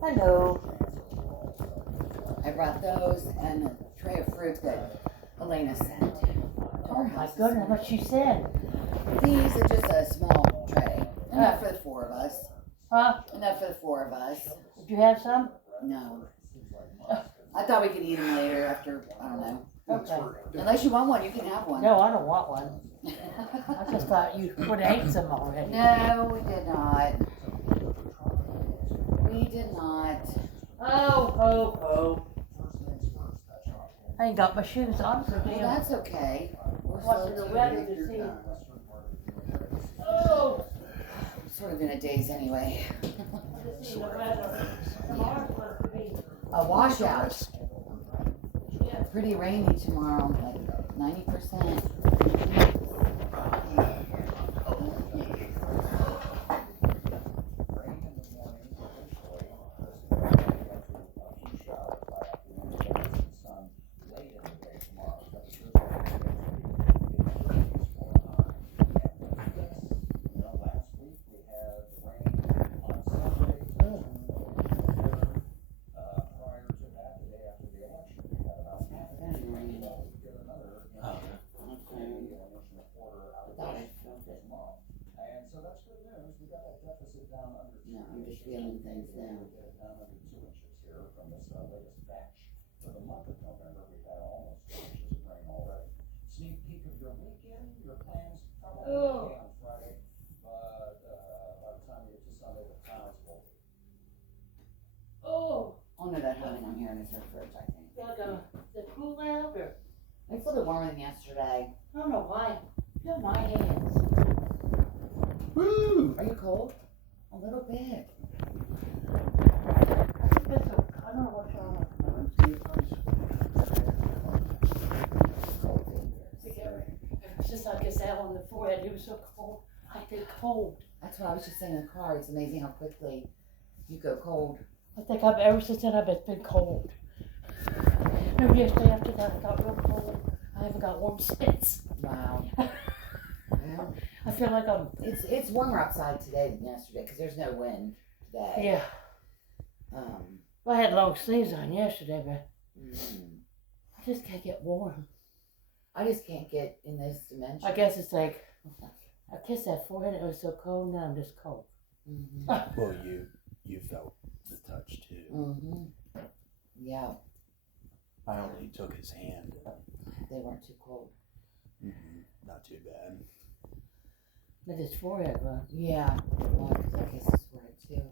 Hello. I brought those and a tray of fruit that Elena sent. Oh my goodness, what she said. These are just a small tray. Enough for the four of us. Huh? Enough for the four of us. Did you have some? No. I thought we could eat them later after, I don't know. Okay. Unless you want one, you can have one. No, I don't want one. I just thought you would have ate some already. No, we did not. We did not. Oh. I ain't got my shoes on, so Well, that's okay. Watching the weather to see. Oh! Sort of in a daze anyway. See the weather. Tomorrow's supposed to be. A washout. Pretty rainy tomorrow, like 90%. No, I'm just feeling things now. Oh. Oh. Oh no, that humming I'm hearing is her fridge, I think. Like the cool out or? It's a little bit warmer than yesterday. I don't know why. Feel my hands. Woo! Are you cold? A little bit. I don't know what's wrong. It's just like it's out on the forehead. It was so cold. I think cold. That's what I was just saying in the car. It's amazing how quickly you go cold. I think ever since then it's been cold. Maybe yesterday after that I got real cold. I haven't got warm since. Wow. Well, I feel like I'm. it's warmer outside today than yesterday because there's no wind today. Yeah. I had long sleeves on yesterday, but I just can't get warm. I just can't get in this dimension. I guess it's like I kissed that forehead. It was so cold. Now I'm just cold. Mm-hmm. Well, you felt the touch too. Mm-hmm. Yeah. I only took his hand. They weren't too cold. Not too bad. But his forehead was. Yeah. Well, because I kissed his forehead too.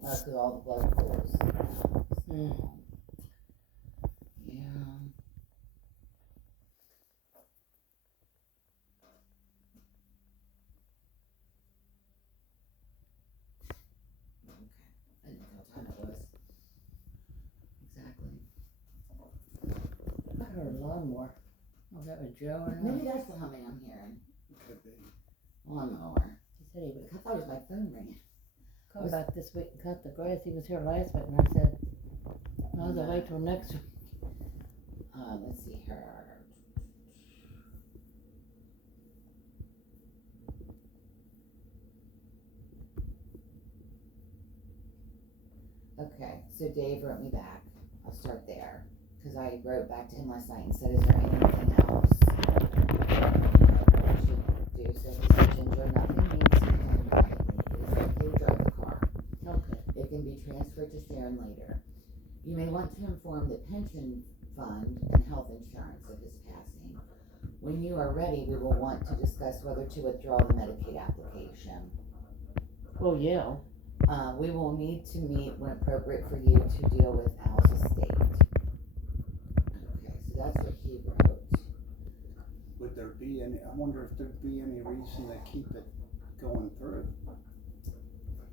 Because all the blood flows. Yeah. I didn't know what time it was. Exactly. I heard a lawnmower. Oh, that was Joe or not? Maybe that's the humming I'm hearing. Could be. Lawnmower. He said he would I thought it was my phone ringing. come back this week and cut the grass. He was here last week, and I said, "No, I'll wait till next week." Let's see here. Okay, so Dave wrote me back. I'll start there because I wrote back to him last night and said, "Is there anything else I should do?" So he said, "Ginger, nothing needs to be done. It is okay to drive the car. Okay. It can be transferred to Sharon later. You may want to inform the pension fund and health insurance of his passing. When you are ready, we will want to discuss whether to withdraw the Medicaid application." Well, yeah. We will need to meet when appropriate for you to deal with Al's estate. Okay, so that's what he wrote. Would there be any, I wonder if there'd be any reason to keep it going through?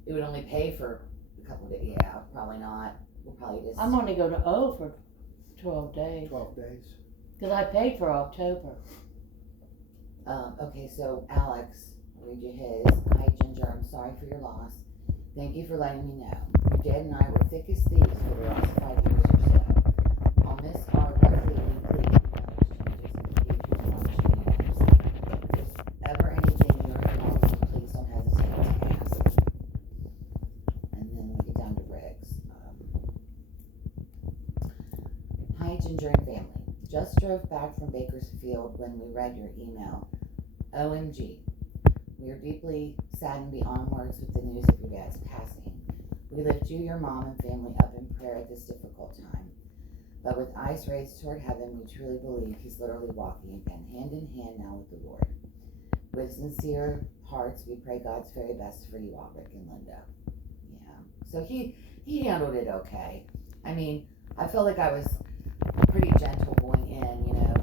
It would only pay for a couple of days. Yeah, probably not. We'll probably just. I'm only going to owe for 12 days. 12 days? Because I paid for October. Okay, so Alex, I'll read you his. Hi Ginger, I'm sorry for your loss. Thank you for letting me know. Your dad and I were thick as thieves for the last 5 years or so. I'll miss our roughly weekly email exchanges and occasional lunch meetings. If there's ever anything you're involved in, please don't hesitate to ask. And then we get down to Riggs. Hi Ginger and family. Just drove back from Bakersfield when we read your email. OMG. We are deeply saddened beyond words with the news of your dad's passing. We lift you, your mom, and family up in prayer at this difficult time. But with eyes raised toward heaven, we truly believe he's literally walking again, hand in hand now with the Lord. With sincere hearts, we pray God's very best for you all, Rick and Linda. Yeah. So he handled it okay. I mean, I felt like I was pretty gentle going in, you know.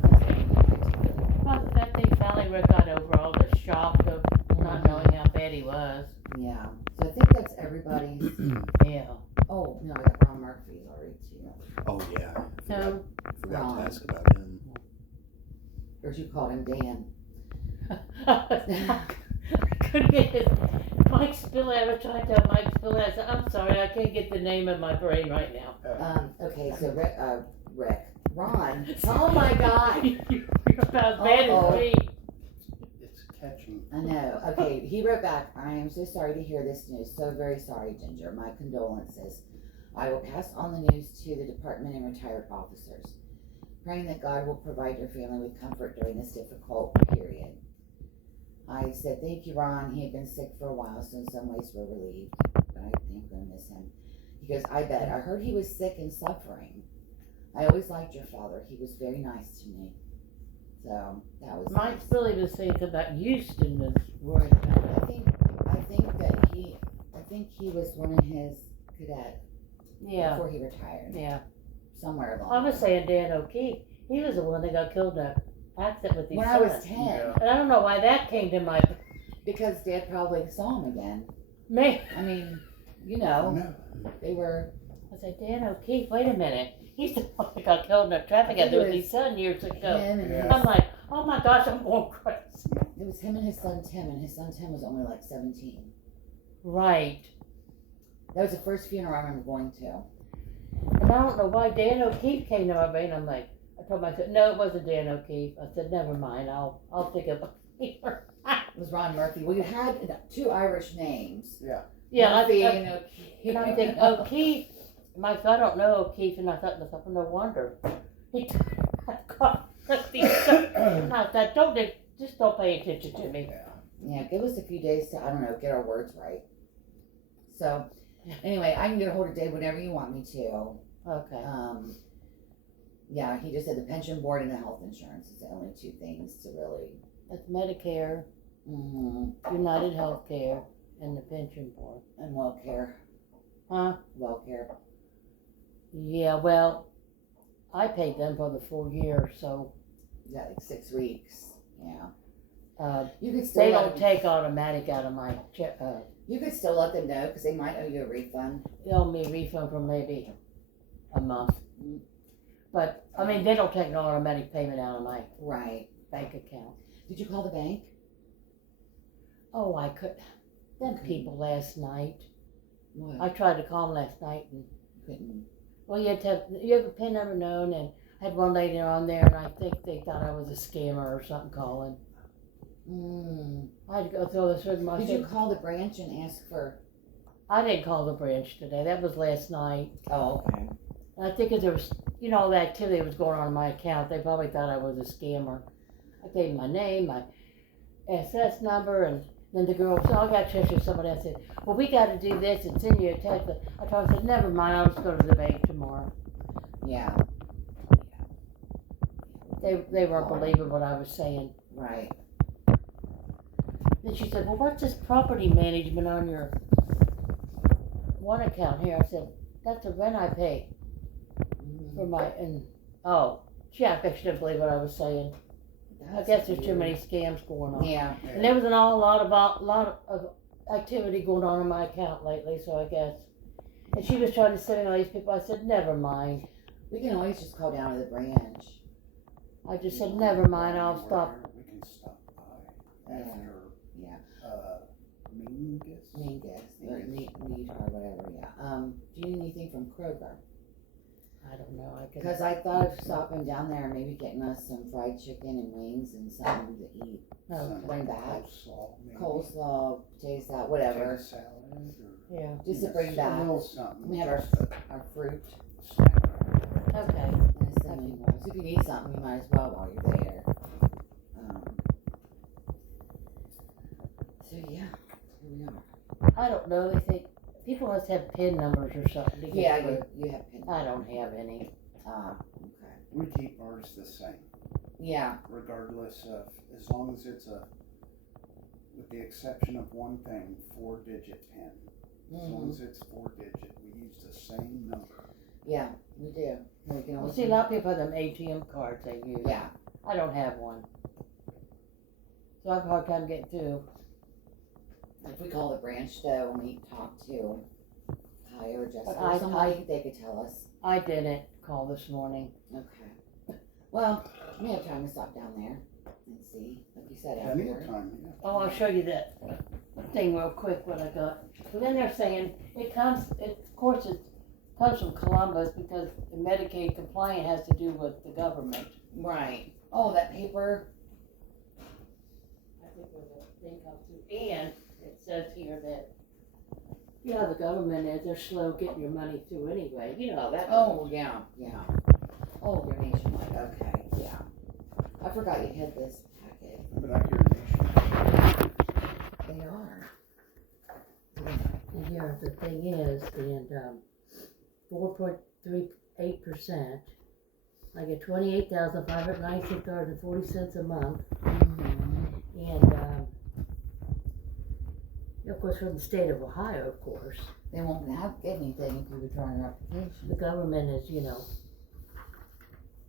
Well, the fact they finally got over all the shock of not knowing how bad he was. Yeah. So I think that's everybody's. Yeah. Oh, no, I got Ron Murphy's already too. Oh, yeah. So, Forgot to Ron. ask about him. Or you called him Dan. I couldn't get his. Mike Spillett, I was trying to tell Mike Spillett, I said, I'm sorry, I can't get the name in my brain right now. Okay, so Rick. Ron. Oh my God. You're about as bad Uh-oh. as me. It's catching. I know. Okay, he wrote back, I am so sorry to hear this news. So very sorry, Ginger. My condolences. I will pass on the news to the department and retired officers, praying that God will provide your family with comfort during this difficult period. I said, thank you, Ron. He had been sick for a while, so in some ways we're relieved. But I think I'm going to miss him. He goes, I bet. I heard he was sick and suffering. I always liked your father. He was very nice to me. So, that was Mike nice. Spillett was saying about Houston was worried about it. I think he was one of his cadets Yeah. before he retired. Yeah. Somewhere along. I was saying Dan O'Keefe. He was the one that got killed in an accident with his when son. I was 10, Yeah. And I don't know why that came to my because Dad probably saw him again. man. I mean, you know, No. they were. I said, Dan O'Keefe, wait a minute. He's the one that got killed in a traffic I think accident it with his son years ago. Him and Yeah. I'm like, oh my gosh, I'm going crazy. it was him and his son Tim, and his son Tim was only like 17. Right. That was the first funeral I remember going to. And I don't know why Dan O'Keefe came to my brain. I'm like, I told myself, no, it wasn't Dan O'Keefe. I said, never mind, I'll think of it. It was Ron Murphy. Well, you had two Irish names. Yeah, Murphy I, and O'Keefe. and I think O'Keefe. Mike, I don't know O'Keefe, and I thought to myself, no wonder. He God, and I thought, just don't pay attention to me. Yeah, give us a few days to, I don't know, get our words right. So, anyway, I can get a hold of Dave whenever you want me to. Okay. Yeah, he just said the pension board and the health insurance is the only two things to really. That's Medicare, United Healthcare, and the pension board. And WellCare. Huh? WellCare. Yeah, well, I paid them for the full year, so Yeah, like 6 weeks. Yeah. You could they still don't let them, take automatic out of my check. you could still let them know because they might owe you a refund. They owe me a refund for maybe a month. Mm. But, I mean, they don't take an automatic payment out of my Right. bank account. Did you call the bank? Oh, I could. Them Okay. people last night. What? I tried to call them last night, and couldn't. well, you have a PIN number known, and I had one lady on there, and I think they thought I was a scammer or something calling. I had to go through this with my. Did you call the branch and ask for? I didn't call the branch today. That was last night. Oh, okay. And I think if there was, all the activity that was going on in my account, they probably thought I was a scammer. I gave them my name, my SS number, and then the girl said, I got to check with somebody else. I said, well, we got to do this and send you a text. I told her, I said, never mind, I'll just go to the bank tomorrow. Yeah. They weren't believing what I was saying. Right. Then she said, well, what's this property management on your one account here. I said, that's the rent I pay for my, and, oh, yeah, I didn't believe what I was saying. I guess there's too many scams going on. Yeah. And there was an all lot of activity going on in my account lately, so I guess. And she was trying to send me all these people. I said, never mind. We can always just call down to the branch. I just said, never mind, I'll stop. We can stop by Yeah. after, Yeah. Minges? Minges, or meat or whatever, yeah. Do you need anything from Kroger? I don't know. Because I thought of stopping down there and maybe getting us some fried chicken and wings and something to eat. No. Bring back. Coleslaw, maybe. Coleslaw, potato salad, whatever. Potato salad, or Yeah. Just to bring a back. little something. We have just a our fruit snack. Okay. and a cinnamon roll. So if you need something, you might as well while you're there. So yeah, here we are. I don't know. They think people must have PIN numbers or something to get Yeah, through. you have pin. I don't have any. Okay. We keep ours the same, Yeah. regardless of, as long as it's with the exception of one thing, 4-digit PIN. As long as it's 4-digit, we use the same number. Yeah, we do. We can Well, always see, a lot of people have them ATM cards they use. Yeah. I don't have one. So I have a hard time getting through. If we call the branch though and we talk to Ty or Jessica But or somebody, they could tell us. I didn't call this morning. Okay. Well, we have time to stop down there and see, like you said, Plenty of after. time, yeah. Oh, I'll show you that thing real quick what I got. So then they're saying it comes from Columbus because the Medicaid compliant has to do with the government. Right. Oh, that paper. I think where the thing comes through. And it says here that, you know how the government is, they're slow getting your money through anyway. You know that. Oh, yeah, yeah. Oh, you're nationwide. Okay, yeah. I forgot you had this packet. But I hear nation. They are. And here the thing is, and 4.38%. I get $28,596.40 a month, and of course from the state of Ohio, of course. They won't get anything if you withdraw your application. The government is, you know.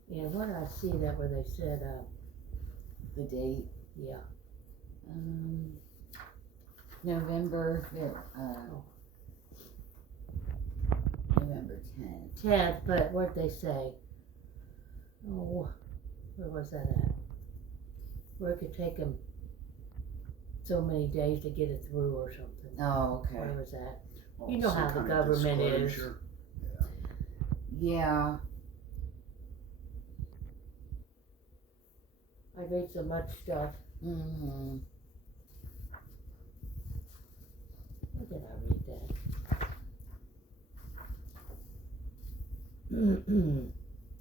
And what did I see that where they said, The date. yeah. November here. November 10th. 10th, but what did they say? Oh, where was that at? Where it could take them so many days to get it through or something. Oh, okay. Where was that? Oh, You know some how the kind of government is. disclosure. Yeah. I read so much stuff. Mm-hmm. Where did I read that?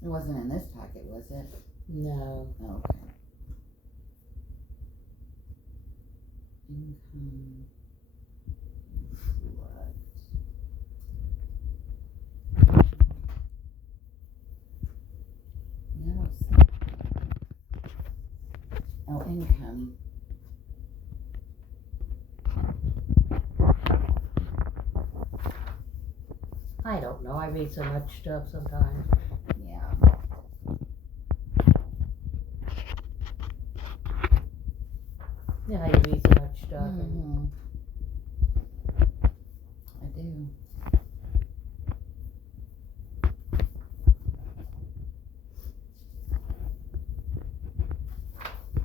It wasn't in this packet, was it? No. Okay. Income. Select. No. Oh, income. I don't know. I read so much stuff sometimes. Yeah. You know how you read so much stuff. And Mm-hmm. I do.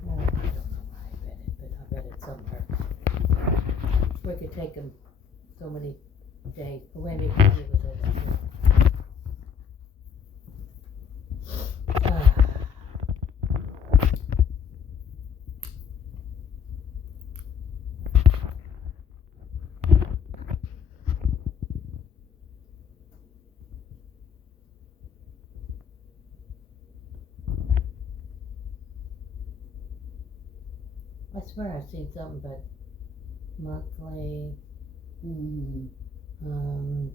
well, I don't know where I read it, but I read it somewhere. Where it could take them so many days. Or maybe it was over here. I swear I've seen something, but monthly, Mm-hmm.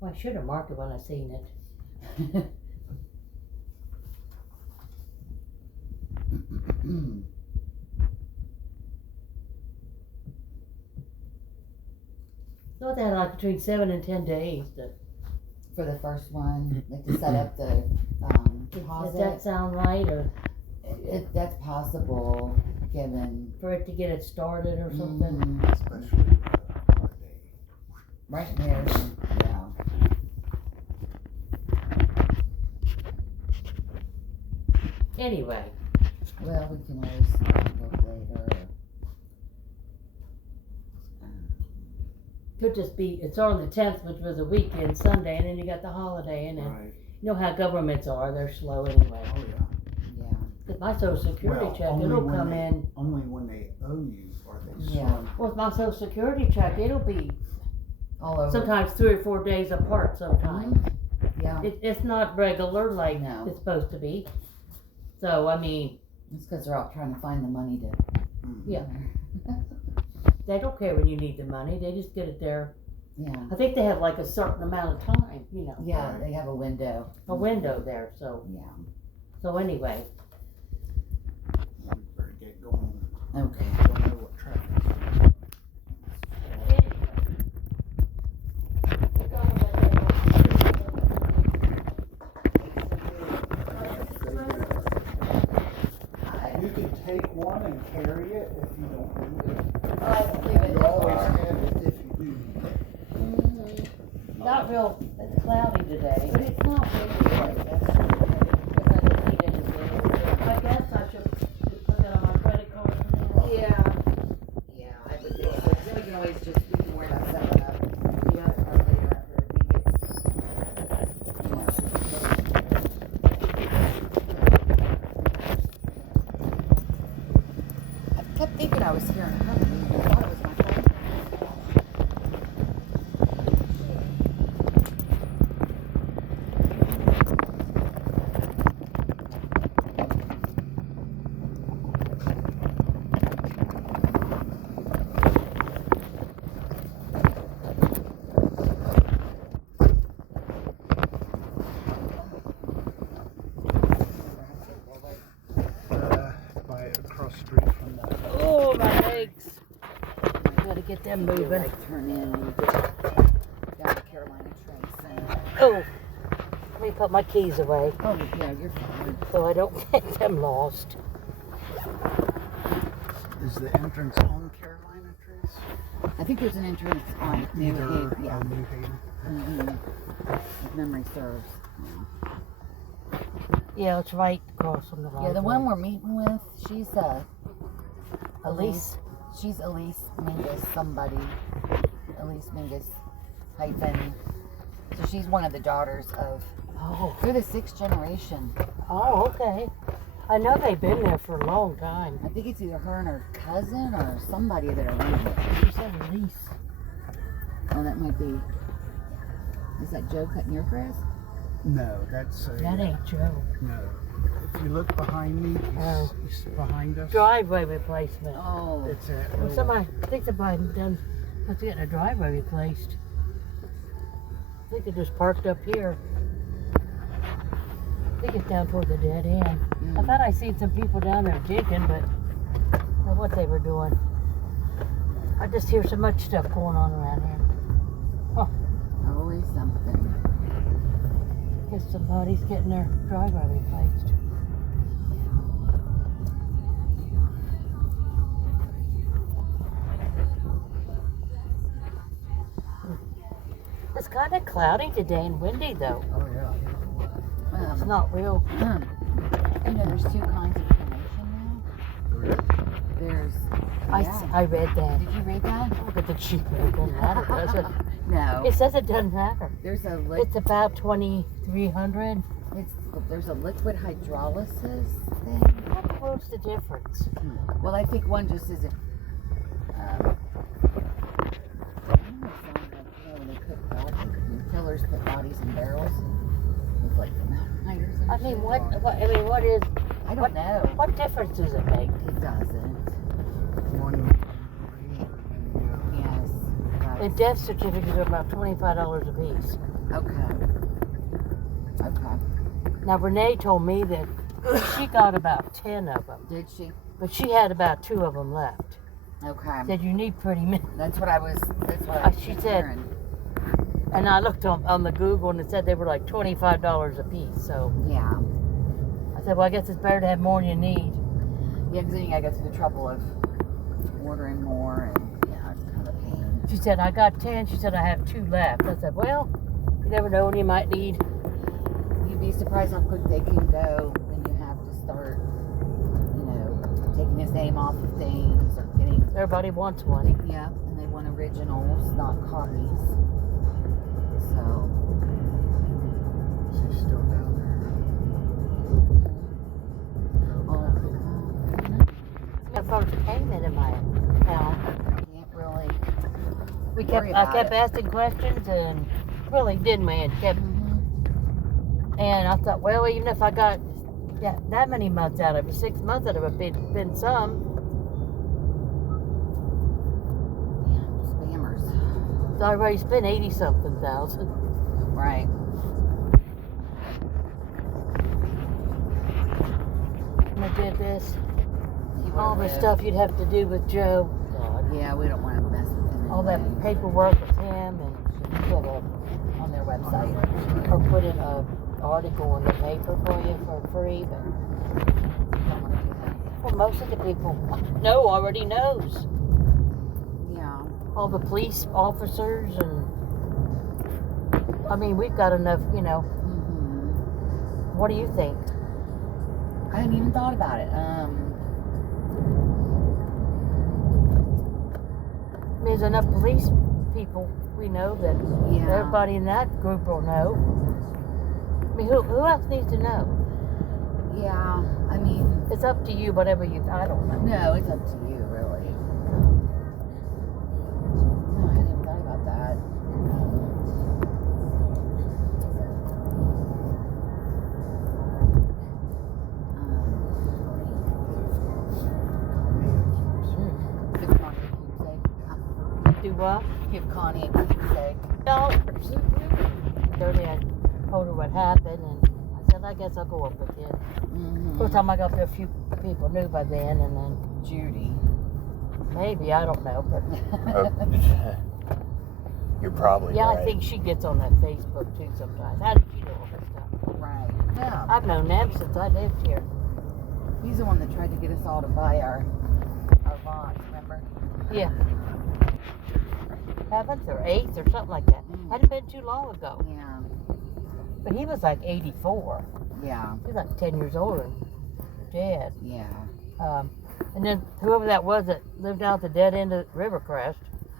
well, I should have marked it when I seen it. thought they had like between 7 and 10 days. For the first one, like to set up the Does deposit. that sound right, or That's possible, given for it to get it started or something? Especially with the holiday. Right there, yeah. Anyway, Well, we can always look later. could just be, it's on the 10th, which was a weekend, Sunday, and then you got the holiday, and then, Right. you know how governments are, they're slow anyway. Oh, yeah. Yeah. With my social security Well, check, only it'll when come they- in, Only when they owe you are they Yeah. slow. with my social security check, it'll be All over. sometimes 3 or 4 days apart sometimes. Yeah. It's not regular like No. it's supposed to be. So, I mean, It's because they're all trying to find the money to. Mhm. Yeah. they don't care when you need the money, they just get it there. Yeah. I think they have like a certain amount of time, you know, Yeah, Right. they have a window. a window there, so, Yeah. so anyway. We better get going. Okay. Don't know what traffic's. You can take one and carry it if you don't need it. You always have it if you do need it. Not real, it's cloudy today. But it's not windy like that. Because I didn't need anything. I guess I should put that on my credit card for now. Yeah. Yeah, I would think so. 'Cause then we can always just, we can worry about setting up the other part later after we get, you know. I kept thinking I was hearing a humming. I thought it was my phone. By across the street from the. Oh, my legs. Gotta get them Maybe moving. like turn in and get down to Carolina Trace and. Oh, let me put my keys away Oh, yeah, you're fine. so I don't get them lost. Is the entrance on Carolina Trace? I think there's an entrance on New Either Haven. Yeah. New Haven. Mm-hmm. If memory serves. Yeah, it's right across from the Yeah, the one we're meeting with, she's Elise. She's Elise Minges, somebody. Elise Minges hyphen. So she's one of the daughters of. Oh, They're the 6th generation. oh, okay. I know they've been there for a long time. I think it's either her and her cousin or somebody that are running it. You said Elise. Oh, that might be. Is that Joe cutting your grass? No, that's a. That ain't Joe. No. If you look behind me, he's behind us. Driveway replacement. Oh. It's a. Well, somebody, I think somebody done, must be getting a driveway replaced. I think it just parked up here. I think it's down toward the dead end. I thought I seen some people down there digging, but I don't know what they were doing. I just hear so much stuff going on around here. Always something. Guess somebody's getting their driveway replaced. It's kind of cloudy today and windy though. Oh, yeah. It's not real. You know, there's 2 kinds of cremation now. There's. Yeah. I read that. Did you read that? Look at the cheap. It doesn't matter, does it? No. It says it doesn't matter. There's a It's about 2,300. there's a liquid hydrolysis thing. What the world's the difference? Well, I think one just isn't. When they cook bodies, when killers put bodies in barrels with like formaldehyde. I mean, what is? I don't know. What difference does it make? It doesn't. One. Yes. The death certificates are about $25 a piece. Okay. Okay. Now Renee told me that she got about 10 of them, Did she? but she had about 2 of them left. Okay. Said you need pretty men. That's what I was She said, hearing. and I looked on the Google and it said they were like $25 a piece. So Yeah. I said, well, I guess it's better to have more than you need. Yeah, because then you gotta go through the trouble of ordering more, and yeah, it's kind of a pain. She said, I got 10. She said, I have 2 left. I said, well, you never know when you might need. You'd be surprised how quick they can go when you have to start, taking his name off of things or getting. Everybody wants one. Yeah, and they want originals, not copies. So. Is he still down Oh, I first payment in my account. can't really. I kept asking questions and really didn't, man. And I thought, well, even if I got that many months out of it, 6 months out of it, been some. Spammers. So I already spent 80-something thousand. Right. And I did this. You All the would've stuff you'd have to do with Joe. God. lived. Yeah, we don't want to mess with him. All that anyway. paperwork with him and put On their website. or put in a article in the paper for you for free. But well, most of the people already knows. Yeah. All the police officers and I mean we've got enough. What do you think? I hadn't even thought about it. There's enough police people we know that Yeah. everybody in that group will know. I mean, who else needs to know? Yeah. I mean, It's up to you, whatever you. I don't know. no, it's up to you, really. No, I hadn't even thought about that. Give Connie a keepsake. Do what? Give Connie a keepsake. $30. I told her what happened, and I said, I guess I'll go up again. Of course, time I got there, a few people knew by then, and then Judy. maybe I don't know, but You're probably yeah, right. I think she gets on that Facebook too sometimes. How did you know all this stuff? Right. Yeah. I've known them since I lived here. He's the one that tried to get us all to buy our bonds, remember? Yeah. 7th or 8th or something like that. Hadn't been too long ago. Yeah. But he was like 84. Yeah. He was like 10 years older than Dad. Yeah. And then whoever that was that lived out the dead end of Rivercrest,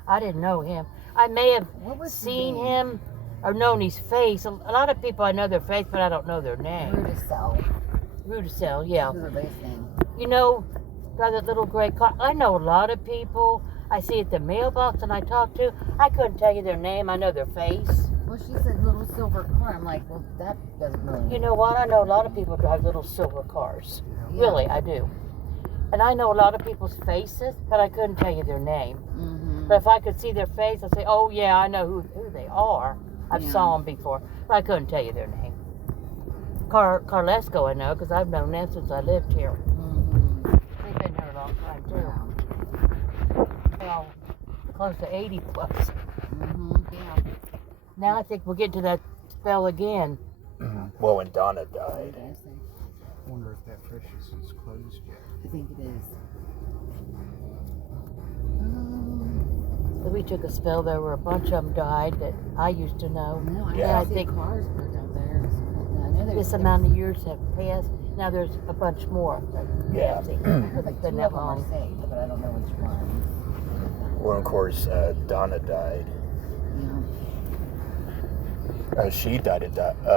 I didn't know him. I may have What was his seen name? him or known his face. A lot of people I know their face, but I don't know their name. Rudicell. Rudicell, yeah. This is everybody's name. You know, got that little gray car. I know a lot of people. I see at the mailbox and I talk to. I couldn't tell you their name. I know their face. Well, she said little silver car. I'm like, well, that doesn't really. You know what? I know a lot of people drive little silver cars. Yeah. Really, I do. And I know a lot of people's faces, but I couldn't tell you their name. Mm-hmm. But if I could see their face, I'd say, oh, yeah, I know who they are. I've Yeah. saw them before, but I couldn't tell you their name. Carlesco, I know, because I've known them since I lived here. Mm-hmm. They've been here a long time, too. Yeah. Well, close to 80 plus. Mm-hmm. Yeah. Now I think we'll get to that spell again. Well, when Donna died. I wonder if that Frisch's is closed yet. I think it is. So we took a spell, there were a bunch of them died that I used to know. No, I Yeah. yeah, I see think cars parked out there. I know they this were- amount of years have passed. Now there's a bunch more. Yeah. I heard like two Been of that them are long. saved, but I don't know which one. Well, of course, Donna died. Yeah. She died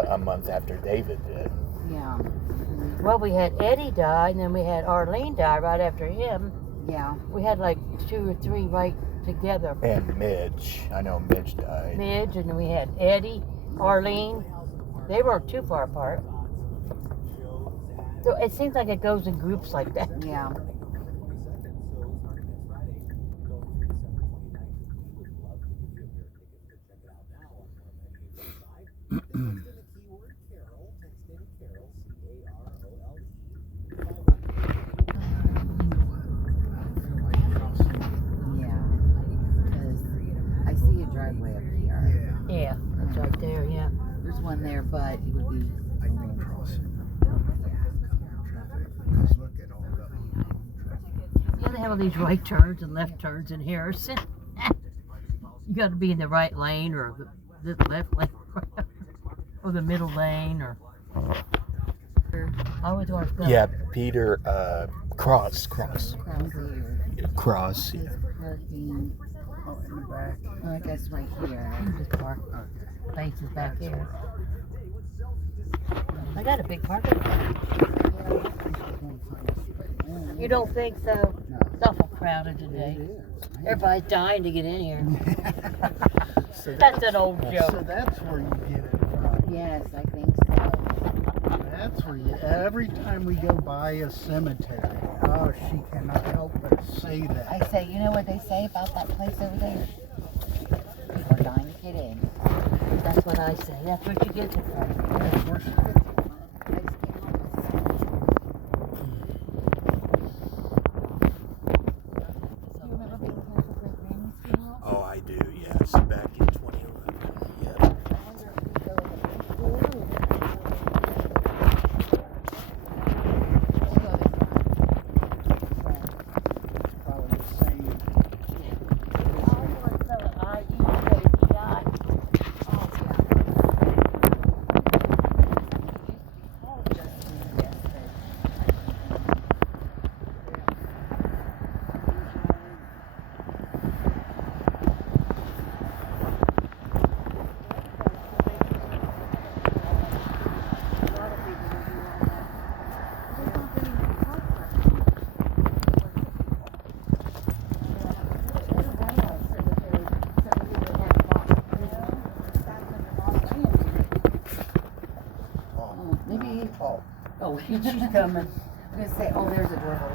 a month after David did. Yeah. Mhm. Well, we had Eddie die, and then we had Arlene die right after him. Yeah. We had like 2 or 3 right together. And Midge. I know Midge died. Midge, and then we had Eddie, Arlene. They weren't too far apart. So it seems like it goes in groups like that. Yeah. driveway up here. Yeah, that's right there, yeah. There's one there, but it would be. I think crossing. Traffic, because look at all the. Yeah, they have all these right turns and left turns in Harrison. You got to be in the right lane or the left lane or the middle lane or. I always want to spell. Yeah, Peter, cross. Crown Clear. Cross. His parking. Oh, in the back. Oh, I guess right here. You just park. Okay. Place is back here. I got a big parking lot. You don't think so? No. It's awful crowded today. It is. Everybody's dying to get in here. So That's an old So joke. that's where you get it from. Yes, I think so. That's where you, every time we go by a cemetery, oh, she cannot help but say that. I say, you know what they say about that place over there? People are dying to get in. That's what I say. That's what you get it from. That's where she gets it from. Do you remember being here for Great Granny's funeral? Oh, I do, yes. Back in 2011. Yeah. I wonder if we go in the blue. Probably the same. Maybe. Oh, she's coming. I'm gonna say, oh, there's a doorbell.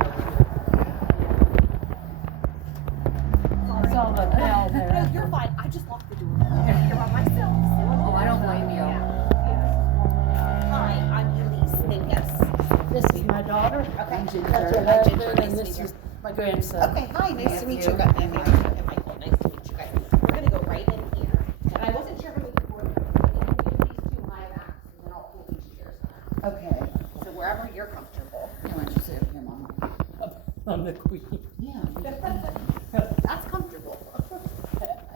I saw the bell No, there. you're fine. I just locked the door. You're by myself. Oh, I don't blame you. Hi, I'm Elise Minges. This is my daughter. Okay. I'm Ginger. That's her Hi, Ginger. husband, Nice and to this meet is my grandson. Okay, hi, nice to meet you. Matthew. And Michael, nice to meet you guys. We're gonna go right in here. And I wasn't sure how many people were there. But we can do these two high backs, and then I'll pull these chairs out. Okay. So wherever you're comfortable. Here, why don't you sit up here, Mama? I'm the queen. Yeah. That's comfortable.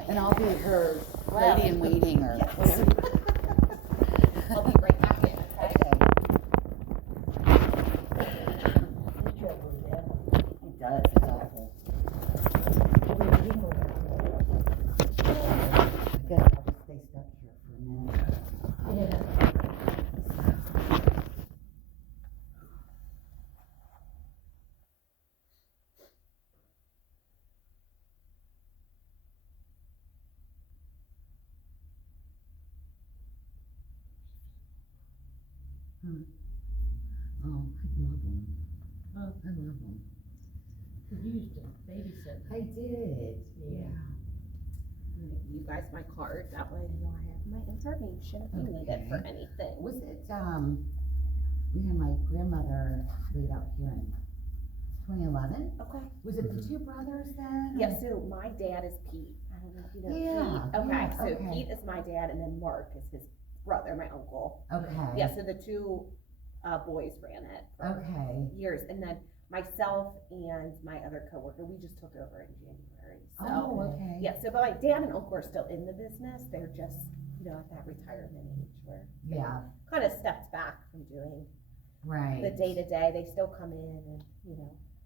And I'll be her lady in waiting or Yes. whatever. I'll be right back in, okay? It does, it's awful. I guess I'll just stay stuck here for a minute. Yeah. Oh, I love them. Huh? I love them. You used to babysit. I did. Yeah. I'm gonna give you guys my card. That way you'll have my information if you need it for anything. Was it, we had my grandmother laid out here in 2011? Okay. Was it the two brothers then? Yeah, so my dad is Pete. I don't know if you know Yeah, Pete. Okay, yeah, so okay. Pete is my dad, and then Mark is his brother, my uncle. Okay. Yeah, so the two boys ran it for Okay. years, and then myself and my other coworker, we just took over in January. So Oh, okay. yeah, so but my dad and uncle are still in the business. They're just at that retirement age where they Yeah. kind of stepped back from doing Right. the day to day. They still come in and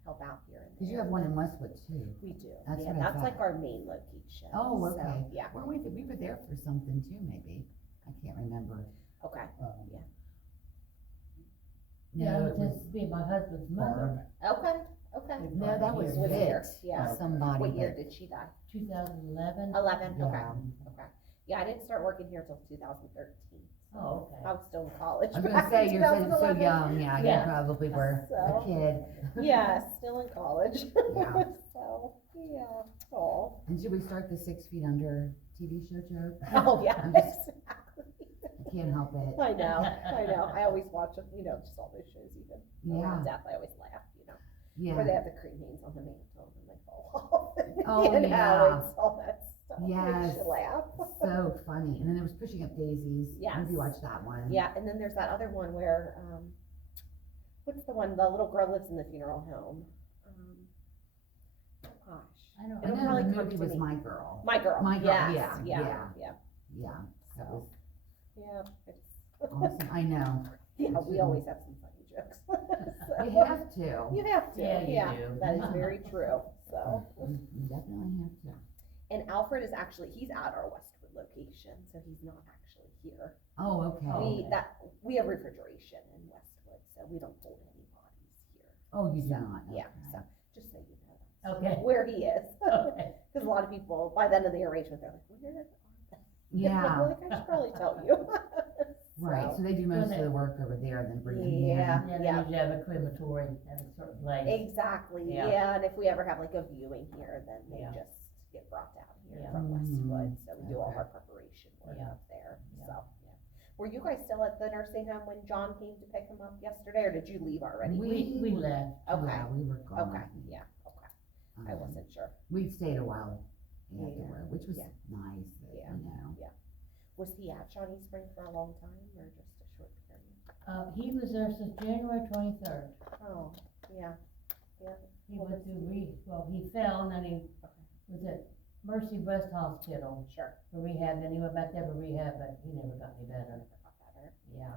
help out here and there. Because you have one in Westwood too. We do. That's yeah, what I that's thought. like our main location. Oh, So, okay. yeah. Were we were there for something too, maybe. I can't remember. Okay. Yeah, No, it was just be my husband's mother. Okay. Okay. No, that was Was Vit. there, yeah. Somebody. What year that- did she die? 2011. 11. Yeah. Okay. Yeah, I didn't start working here till 2013. Oh, okay. I was still in college. I was back gonna in say, you're so 2011. young, yeah, Yeah. you probably were So- a kid. Yeah, still in college. Yeah. So, yeah. Oh. And should we start the 6 Feet Under TV show joke? Oh, yeah. I'm just- Exactly. I can't help it. I know. I always watch them, just all those shows even. Around Yeah. death, I always laugh, Yeah. Where they have the cremains on the mantle and they fall off. Oh, and yeah. Alex, all that stuff. Yes. Makes you laugh. So funny. And then there was Pushing Up Daisies. Yes. Have you watched that one? Yeah, and then there's that other one where, what's the one, the little girl lives in the funeral home. Gosh. I don't I It'll know probably the come movie to was me. My Girl. My Girl. My Girl, Yes, yeah, yeah, yeah. yeah. Yeah. That was Yeah, it's, awesome. I know. yeah, we always have some funny jokes. So, You have to. You have to, Yeah, you yeah, do. that is very true, so. You definitely have to. And Alfred is actually, he's at our Westwood location, so he's not actually here. Oh, okay. We have refrigeration in Westwood, so we don't hold any bodies here. Oh, you do So, not? Yeah, Okay. so, just so you know. that's Okay. Where he is. Okay. Cause a lot of people, by the end of the arrangement, they're like, where are they? Yeah. I'm like, I should probably tell you. Right, so they do most of the work over there and then bring them Yeah. here. Yeah, they usually have a crematory at a certain place. Exactly, Yeah. yeah, and if we ever have like a viewing here, then they Yeah. just get brought down here Yeah. from Westwood, so we do all Okay. our preparation work Yeah. up there, Yeah. so. Were you guys still at the nursing home when John came to pick him up yesterday, or did you leave already? We left. Okay. Yeah, we were gone. Okay, yeah, okay, I wasn't sure. We stayed a while afterward, which was Yeah. nice, Yeah. you know. Was he at Shawnee Spring for a long time, or just a short period? He was there since January 23rd. Oh, yeah, He went through he fell and then he was at Mercy West Hospital sure. for rehab, then he went back there for rehab, but he never got any better. Never got better. Yeah,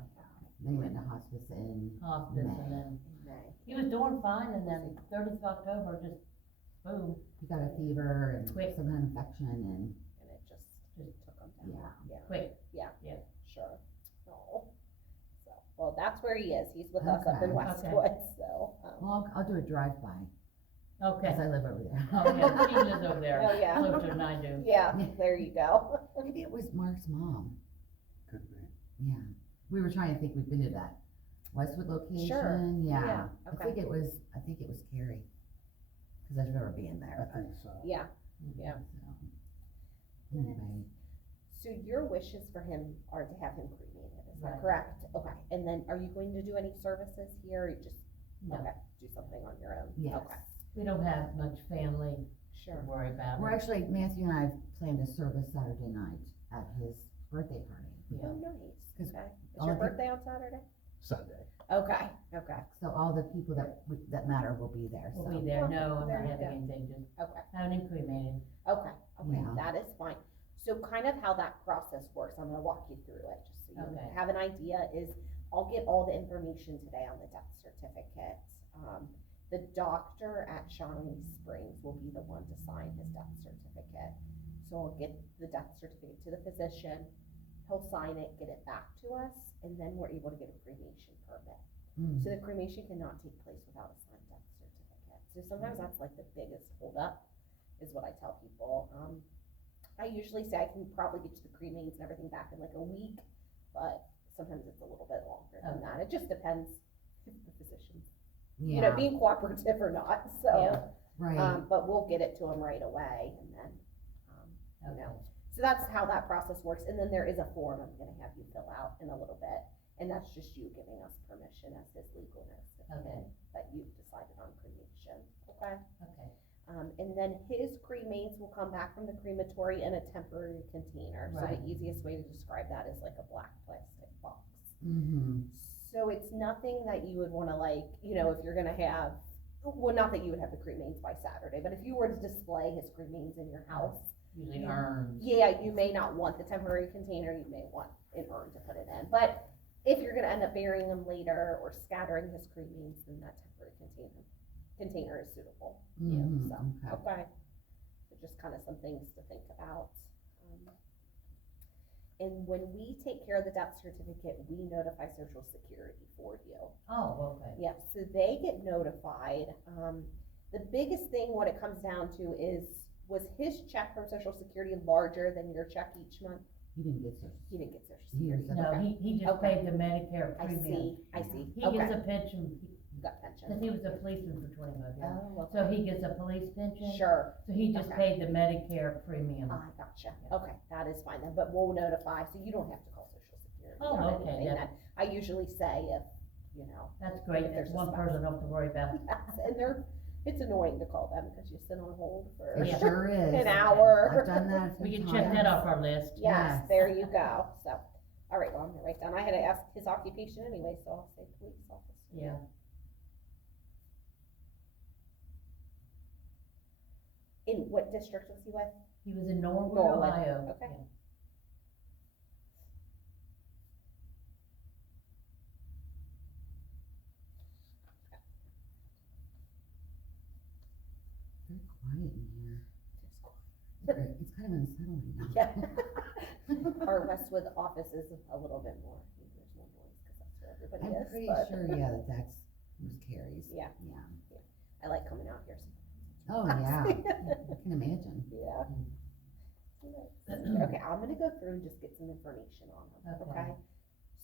Then he went to hospice in hospice May. and then, In May. he was doing fine and then 30th of October, just boom. He got a fever and Quick. some kind of infection and, And it just took him down. yeah. Quick. Sure. Oh. So, well, that's where he is. He's with us up in Okay. Westwood, so. Well, I'll do a drive-by, Okay. cause I live over there. Oh, yeah, she lives over there, Oh, yeah. closer than I do. Yeah, there you go. Maybe it was Mark's mom, Could be. yeah. We were trying to think, we've been to that Westwood location, Yeah, yeah. okay. I think it was Carrie, cause I remember being I there. think so. Yeah, Yeah. So, anyway, so your wishes for him are to have him cremated, is that Right. correct? Okay, and then are you going to do any services here, or you just, No, okay, do something on your own? yes. Okay, we don't have much family to sure. worry about. We're actually, Matthew and I planned a service Saturday night at his birthday party. Yeah. Oh, nice, 'Cause okay. Is all your the peop- birthday on Saturday? Sunday. Okay, okay, So all the people that matter will be there, so. We'll be there, no, I'm There not you having anything, just okay. having him cremated. Okay, Yeah. that is fine. So kind of how that process works, I'm gonna walk you through it, just so you Okay. have an idea, is I'll get all the information today on the death certificate. The doctor at Shawnee Springs will be the one to sign his death certificate. So I'll get the death certificate to the physician, he'll sign it, get it back to us, and then we're able to get a cremation permit. Mm. So the cremation cannot take place without a signed death certificate. So sometimes that's like the biggest holdup, is what I tell people. I usually say I can probably get you the cremains and everything back in like a week, but sometimes it's a little bit longer than that. It just depends if the physician's, you know, Yeah, being cooperative or not, so. Yeah. right, But we'll get it to them right away, and then, you know. So that's how that process works, and then there is a form I'm gonna have you fill out in a little bit, and that's just you giving us permission as his legal nurse Okay. that you've decided on cremation, okay? Okay, And then his cremains will come back from the crematory in a temporary container. So Right. the easiest way to describe that is like a black plastic box. mm-hmm, So it's nothing that you would wanna like, you know, if you're gonna have, well, not that you would have the cremains by Saturday, but if you were to display his cremains in your house, usually urns. yeah, you may not want the temporary container, you may want an urn to put it in. But if you're gonna end up burying them later or scattering his cremains, then that temporary container is suitable. mm-hmm, So, okay. okay, so just kind of some things to think about. And when we take care of the death certificate, we notify Social Security for you. Oh, okay. Yep, so they get notified. The biggest thing, what it comes down to is, was his check from Social Security larger than your check each month? He didn't get social. He didn't get Social He Security. was- No, Okay. he just Okay. paid the Medicare I premium. see, I see, He gets okay, a pension, you got pension. cause he was a policeman for 25 years. Oh, So he gets a police pension, sure, so he just Okay. paid the Medicare premium. I gotcha, Yeah. okay, that is fine then, but we'll notify, so you don't have to call Social Security Oh, on okay, anything yeah. then. I usually say if, you know, That's great, If that's there's a one spouse. person I don't have to worry about. yes, and It's annoying to call them because you sit on hold for It Yeah. sure is. an hour. I've done that a We few can check that times. off our list. Yes, Yes. there you go. So, all right, well, I'm gonna write down. I had to ask his occupation anyway, so I'll say police officer. Yeah. In what district was he with? He was in Norwood, Norwood, Ohio. okay. Yeah. Very quiet in here. It's kind of unsettling now. Yeah. Our Westwood office is a little bit more. There's more noise because that's where everybody I'm is. pretty but sure, that's who's Carrie's. Yeah. Yeah. I like coming out here Oh, yeah. I can imagine. Yeah. Okay, I'm gonna go through and just get some information on him, Okay. okay?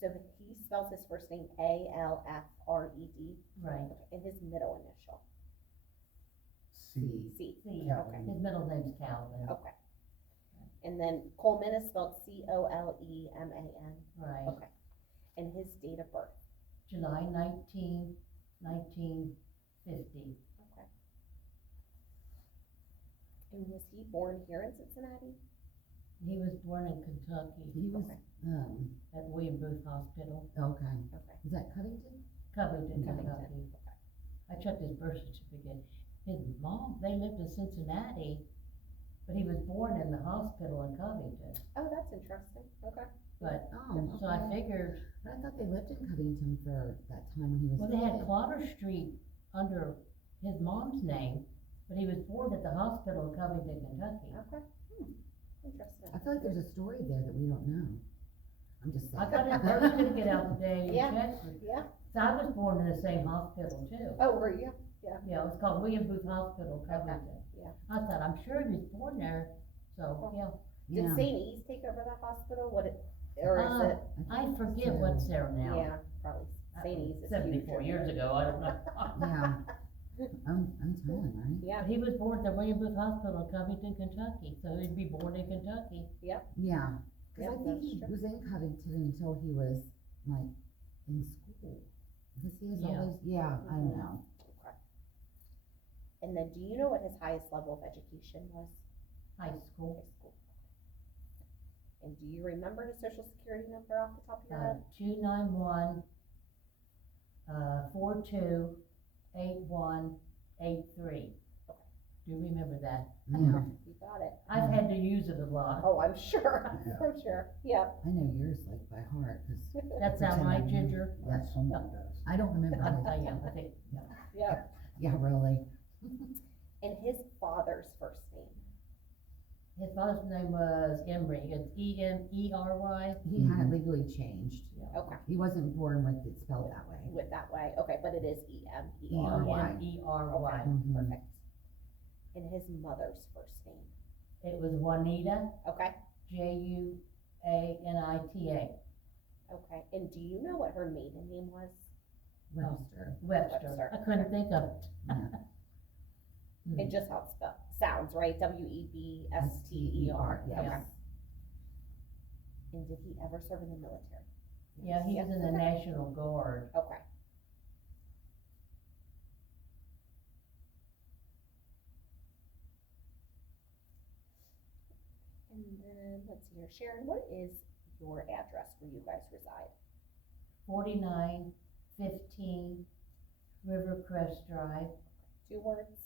So he spells his first name A-L-F-R-E-D, Right. and his middle initial, C. C, C. okay, His middle name's Calvin. okay. And then Coleman is spelled C-O-L-E-M-A-N, Right. okay. And his date of birth, July 19, 1950. okay. And was he born here in Cincinnati? He was born in Kentucky He was, Okay. at William Booth Hospital, okay. Okay, Is that Covington? Covington, Covington, Kentucky. okay. I checked his birth certificate. His mom, they lived in Cincinnati, but he was born in the hospital in Covington. Oh, that's interesting, okay. But, Oh, so I okay. figured, But I thought they lived in Covington for that time when he was. well, they had little. Clotter Street under his mom's name, but he was born at the hospital in Covington, Kentucky. Okay, interesting. I feel like there's a story there that we don't know. I'm just saying. I got his birth certificate out today and Yeah. checked it. Yeah, So I was born in the same hospital too. oh, were you? Yeah, it was called William Booth Hospital, Covington. yeah. I thought, I'm sure he was born there, so, yeah. Did Yeah. St. E's take over that hospital? What it, or is it? I forget what's there now. Yeah, probably St. E's is huge. 74 years ago, I don't know. Yeah. I'm telling, right? Yeah, But he was born at the William Booth Hospital in Covington, Kentucky, so he'd be born in Kentucky. Yeah. Yep, Cause I think that's he true. was in Covington until he was like in school. Because he was Yeah. always, yeah, I don't Mhm. know. okay. And then, do you know what his highest level of education was? High school. High school. And do you remember his social security number off the top of your head? 291, 428183. Do you remember that? Yeah, You got it. I've had to use it a lot. Oh, I'm sure, Yeah. I'm sure, yeah. I know yours like by heart, cause That sound right, Pretend I knew. Ginger? That someone does. I don't remember I it. am, I think, yeah. Yeah, Yeah, really. and his father's first name? His father's name was Emery, it's Emery. He had it legally changed. Okay, He wasn't born with it spelled that way. with that way, okay, but it is E-M-E-R-Y. E-R-Y. Emery. Mhm. Perfect. And his mother's first name? It was Juanita, Okay, Juanita. okay, and do you know what her maiden name was? Webster. Webster. Webster. I couldn't think of it. Yeah. Hmm. And just how it sounds, right? W-E-B-S-T-E-R. Yes. Okay. And did he ever serve in the military? Yeah, he was in the Okay. National Guard. Okay. And then, let's see here, Sharon, what is your address where you guys reside? 4915 Rivercrest Drive. 2 words?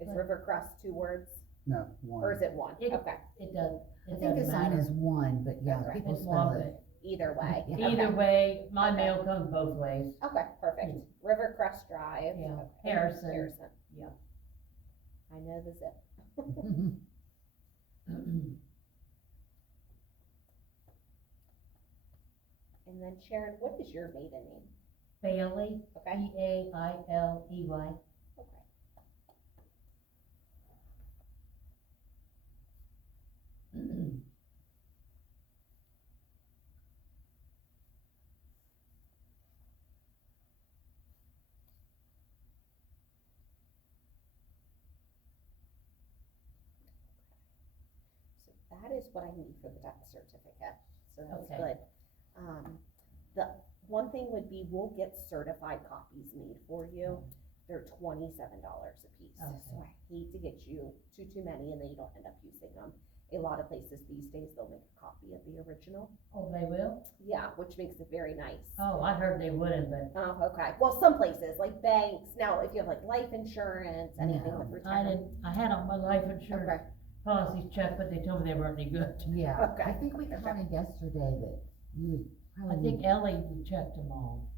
Is What? Rivercrest 2 words, No, or is one. it 1? It- Okay, It does, I it think the doesn't sign matter. is one, but yeah, Okay. people It's spell one, it. but either way. Yeah. either Okay. way, my Okay. mail comes both ways. Okay, perfect. Rivercrest Drive. Yeah. Okay. Harrison. Harrison. Yeah. I know the zip. And then Sharon, what is your maiden name? Bailey, Okay, Bailey. okay. So that is what I need for the death certificate, so that's Okay. good. The one thing would be, we'll get certified copies made for you. they're $27 a piece. Okay. So I hate to get you too many and then you don't end up using them. A lot of places these days, they'll make a copy of the original. Oh, they will? Yeah, which makes it very nice. Oh, I heard they wouldn't, but Oh, okay. Well, some places, like banks, now if you have like life insurance, anything No, with I retirement. didn't, I had on my life insurance Okay, policies checked, but they told me they weren't any good. Yeah, Okay. I think we Okay. counted yesterday that you would I probably. think Ellie checked them all,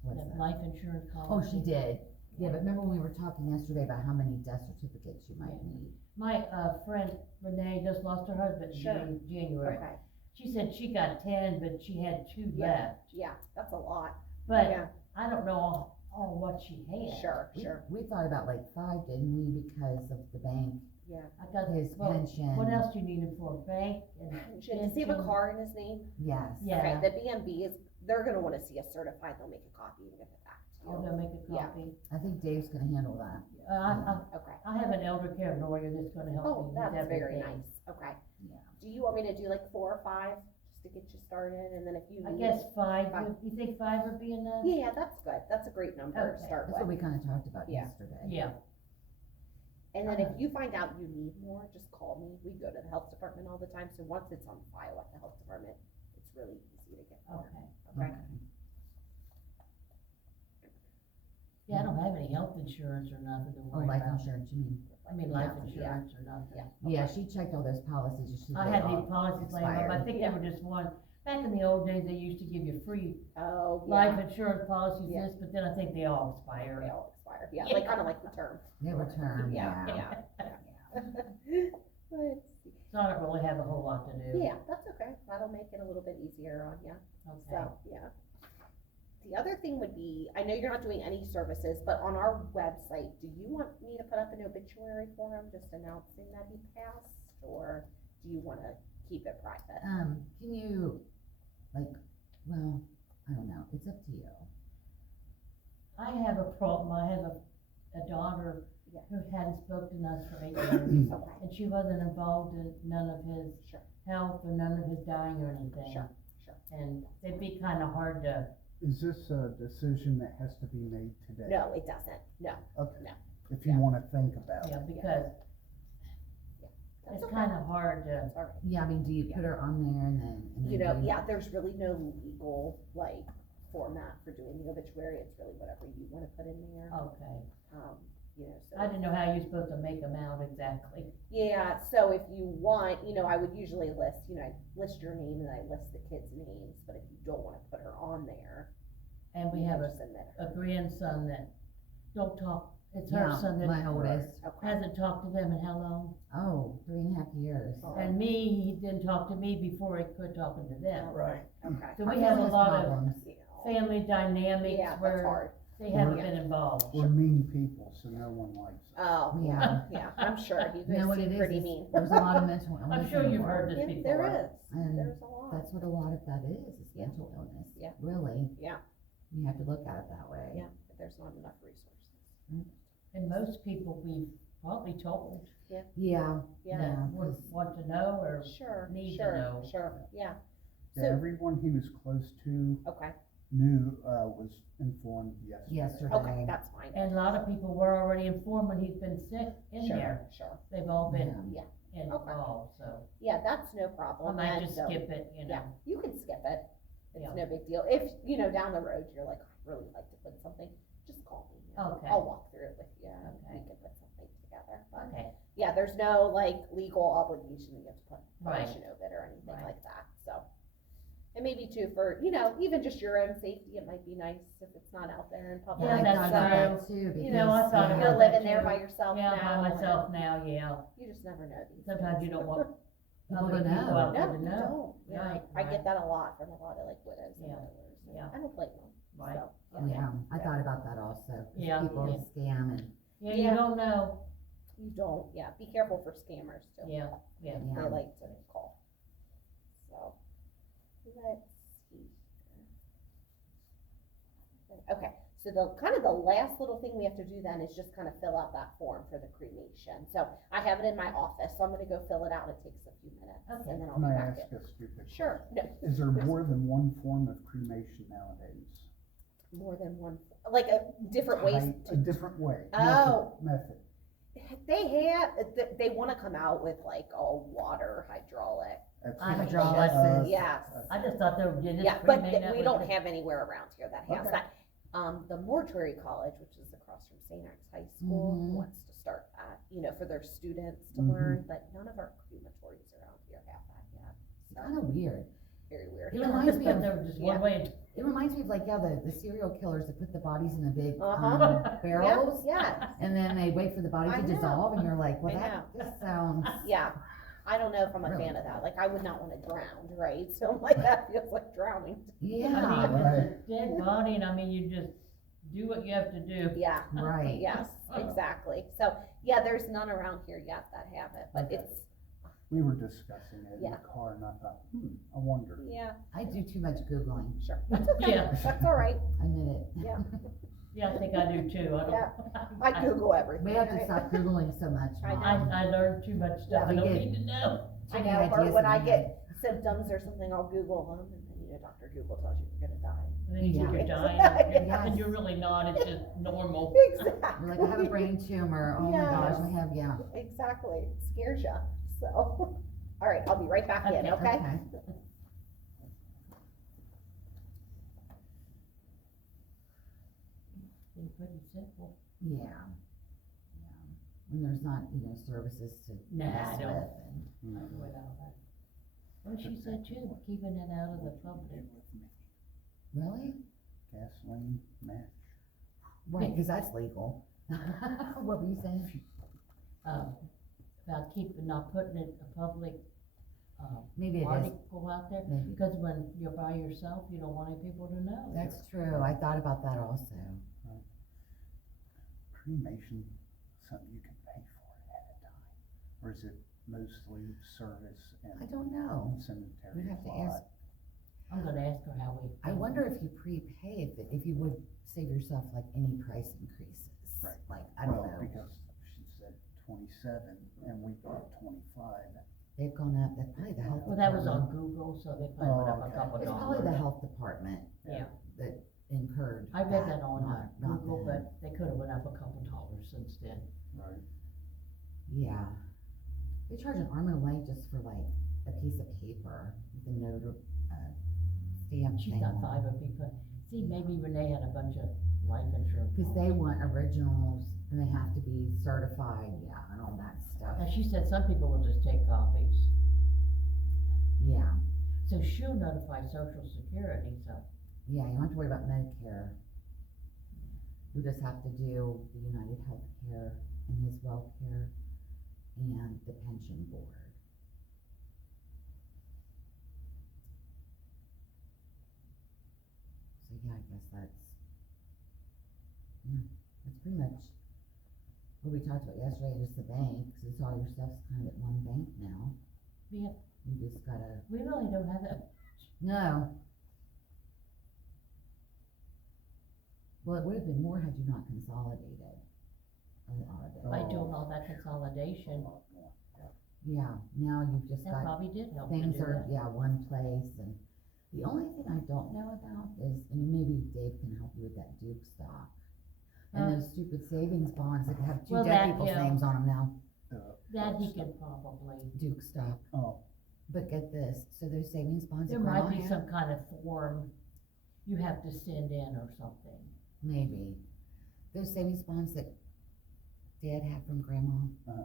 What's that that? life insurance Oh, policy. she did. Yeah, but remember when we were talking yesterday about how many death certificates you might Yeah. need? My, friend Renee just lost her husband in Sure. January. okay. She said she got 10, but she had 2 Yeah. left. Yeah, that's a lot. But Yeah, I don't know all what she had. sure, We- sure. We thought about like 5, didn't we, because of the bank, Yeah. I got his well, pension. What else do you need him for? Bank and Does he have a pension? car in his name? Yes. Yeah. Okay, the BMB is, they're gonna wanna see us certified, they'll make a copy and give it back to Oh, you. they'll make a Yeah. copy. I think Dave's gonna handle that. Okay. I have an elder care lawyer that's gonna help me Oh, with that's very everything. nice, okay. Yeah. Do you want me to do like 4 or 5, just to get you started, and then if you I need- guess 5, Five. you think 5 would be enough? Yeah, that's good, that's a great number to Okay, start That's what with. we kinda talked about Yeah. yesterday. Yeah, And then if you find out you need more, just call me, we go to the health department all the time, so once it's on file at the health department, it's really easy to get more, okay. okay? Yeah, I don't have any health insurance or nothing to Oh, worry life about. insurance, you mean? I mean, life Yeah. insurance or nothing. Yeah. Yeah, she checked all those policies, just so I they had all these policies laying up, I expired. think they were just one, back in the old days, they used to give you free Oh, life yeah, insurance policies, Yeah. this, but then I think they all expired. they all expire, yeah, Yeah. like, kinda like the term. They return, Yeah, yeah. yeah. Let's see. So I don't really have a whole lot to do. Yeah, that's okay, that'll make it a little bit easier on you, Okay. so, yeah. The other thing would be, I know you're not doing any services, but on our website, do you want me to put up an obituary for him, just announcing that he passed, or do you wanna keep it private? Can you, like, well, I don't know, it's up to you. I have a problem, I have a daughter Yeah. who hadn't spoken to us for 8 years, Okay, and she wasn't involved in none of his sure, health or none of his dying or anything. sure, sure. And it'd be kinda hard to, Is this a decision that has to be made today? No, it doesn't, no, Okay. No. If you wanna think about yeah, it. because that's it's okay, kinda hard to, that's all right. Yeah, I mean, do you Yeah. put her on there and then You know, do- yeah, there's really no legal, like, format for doing the obituary, it's really whatever you wanna put in there, okay. you know, so. I didn't know how you're supposed to make them out exactly. Yeah, so if you want, you know, I would usually list, you know, I list your name and I list the kids' names, but if you don't wanna put her on there, And we you have can a just submit her. grandson that don't talk, it's her Yeah, son that my oldest, Okay, hasn't talked to them in how long? oh, 3.5 years. Oh. And me, he didn't talk to me before he quit talking to them. Right. okay. So Our we have a family has lot of problems. You know, family dynamics yeah, that's where hard, they haven't Yeah. been involved. We're mean people, so no one likes us. oh, Yeah. yeah, I'm sure, you You know what guys it seem is, pretty is mean. there's a lot of mental illness. I'm sure in the you've heard world. this Yeah, before. there is, And there's a lot, That's what a lot of that is Yeah. mental illness. Yeah. Really. Yeah. You have to look at it that way. Yeah. but there's not enough resources. And most people we've probably told, Yeah. Yeah. would 'cause- want to know or, Sure, Need to sure, know. sure, yeah, Yeah, So- everyone he was close to okay, knew, was informed yesterday. Yesterday. okay, that's fine. and a lot of people were already informed when he's been sick in Sure, there. Sure, They've all been Yeah. involved, so yeah, that's no I problem, might and just so, skip it, you know. yeah, you can skip it, it's Yeah. no big deal, if, you know, down the road, you're like, I'd really like to put something, just call me. and Okay. I'll walk through it with you, and Okay. we can put something together, but, Okay, yeah, there's no, like, legal obligation you have to Right. publish an obit or anything Right. like that, so. And maybe too, for, you know, even just your own safety, it might be nice if it's not out there in public. Yeah, I that's thought about true. that too, You know, I because, thought You're about living that there too. by yourself now. yeah, by and myself now, yeah. You just never know these Sometimes things. you don't want People other to people know. out there No, to you know. don't, yeah, Right, I right. get that a lot from a lot of like widows and Yeah, widowers, and yeah. I don't blame them, Right. so, yeah, I thought about that also. 'Cause Yeah. People Yeah. scam and, Yeah, Yeah. you don't know, you don't, yeah, be careful for scammers too. yeah, yeah. They Yeah. like to call, so, let's see here. Okay, so the, kind of the last little thing we have to do then is just kind of fill out that form for the cremation, so I have it in my office, so I'm gonna go fill it out, it takes a few minutes, Okay. and then I'll Can be I back ask in. a stupid question? Sure, no, Is there more than one form of cremation nowadays? More than one, like different ways A different way. Oh. Method. they wanna come out with like all water hydraulic. That's I what- hydraulic. Yes. I just thought they were getting Yeah, it but pre-made up we with don't it. have anywhere around here that has Okay. that. The mortuary college, which is across from St. Axe High School, Mhm. wants to start that, for their students to Mhm. learn, but none of our crematories around here have that yet. It's So, kind of weird. very weird. It reminds me of, There was just Yeah. one way. it reminds me of like, yeah, the serial killers that put the bodies in the big, Uh-huh. barrels. Yeah, And then they wait for the body I to know. dissolve and you're like, well, I that just sounds, yeah. I don't know if I'm a Really? fan of that. Like, I would not wanna drown, right? So I'm like, that feels like drowning. yeah, I mean, Right. it's a dead body, and I mean, you just do what you have to do. Yeah, right. yes, exactly. So, yeah, there's none around here yet that have it, but Okay. it's, We were discussing it in Yeah. the car and I thought, I wonder. yeah, I do too much Googling, sure. That's okay. Yeah. That's all right. I admit it. Yeah. Yeah, I think I do too. I Yeah. don't. I Google everything. We have to right? stop Googling so much, I Mom. I learned too much stuff I We don't did. need to know. I Too many know, or ideas when in I my get head. symptoms or something, I'll Google them, and then, Dr. Google tells you you're gonna die. And then you think Yeah. you're dying, Yes. and you're really not, it's just normal. Exactly. You're like, I have a brain tumor, oh my gosh, I Yes. have, yeah. Exactly. It scares you. So, all right, I'll be right back in, Okay. okay? It's pretty simple. Yeah. When there's not, services to Nah, mess I with don't. and, Without that. Well, she said too, keeping it out of the public. really? Gasoline match. Right, cause that's legal. What were you saying? About keeping, not putting it a public, Maybe it is, article out there, maybe. because when you're by yourself, you don't want any people to know. That's true, I thought about that also. Cremation, something you can pay for at a time, or is it mostly service I and don't know. cemetery We'd have to plot? ask, I'm gonna ask her how we. I wonder if you prepay, if you would save yourself like any price increases. Right. Like, I don't Well, know, because she said 27 and we bought 25. they've gone up, that's probably the health Well, that was department. on Google, so they probably went up a okay. couple It's dollars. probably the health department Yeah, that incurred I read that on not Google, them. but they could've went up a couple dollars since then. Right. Yeah. They charge an arm and a leg just for like a piece of paper with a note or, stamp She's thing got on it. 5 of people. See, maybe Renee had a bunch of life insurance. Cause they want originals and they have to be certified, yeah, and all that stuff. And she said some people will just take copies. Yeah, So she'll notify Social Security, so. yeah, you don't have to worry about Medicare. You just have to do the United Healthcare and his welfare and the pension board. So yeah, I guess that's pretty much what we talked about yesterday, just the bank, 'cause it's all your stuff's kind of at one bank now. Yeah, You just gotta, we really don't have that. no. Well, it would have been more had you not consolidated a lot of it. By Oh. doing all that consolidation, A lot more. Yeah, now you've just that got, probably did help to things do are, that. yeah, one place, and the only thing I don't know about is, and maybe Dave can help you with that Duke stock. And those stupid savings bonds that have two Well, dead that, people's yeah. names on them now, That he could probably, Duke stock. Oh, But get this, so those savings bonds there that might Grandma be had, some kind of form you have to send in or something. maybe, those savings bonds that Dad had from Grandma, Uh-huh.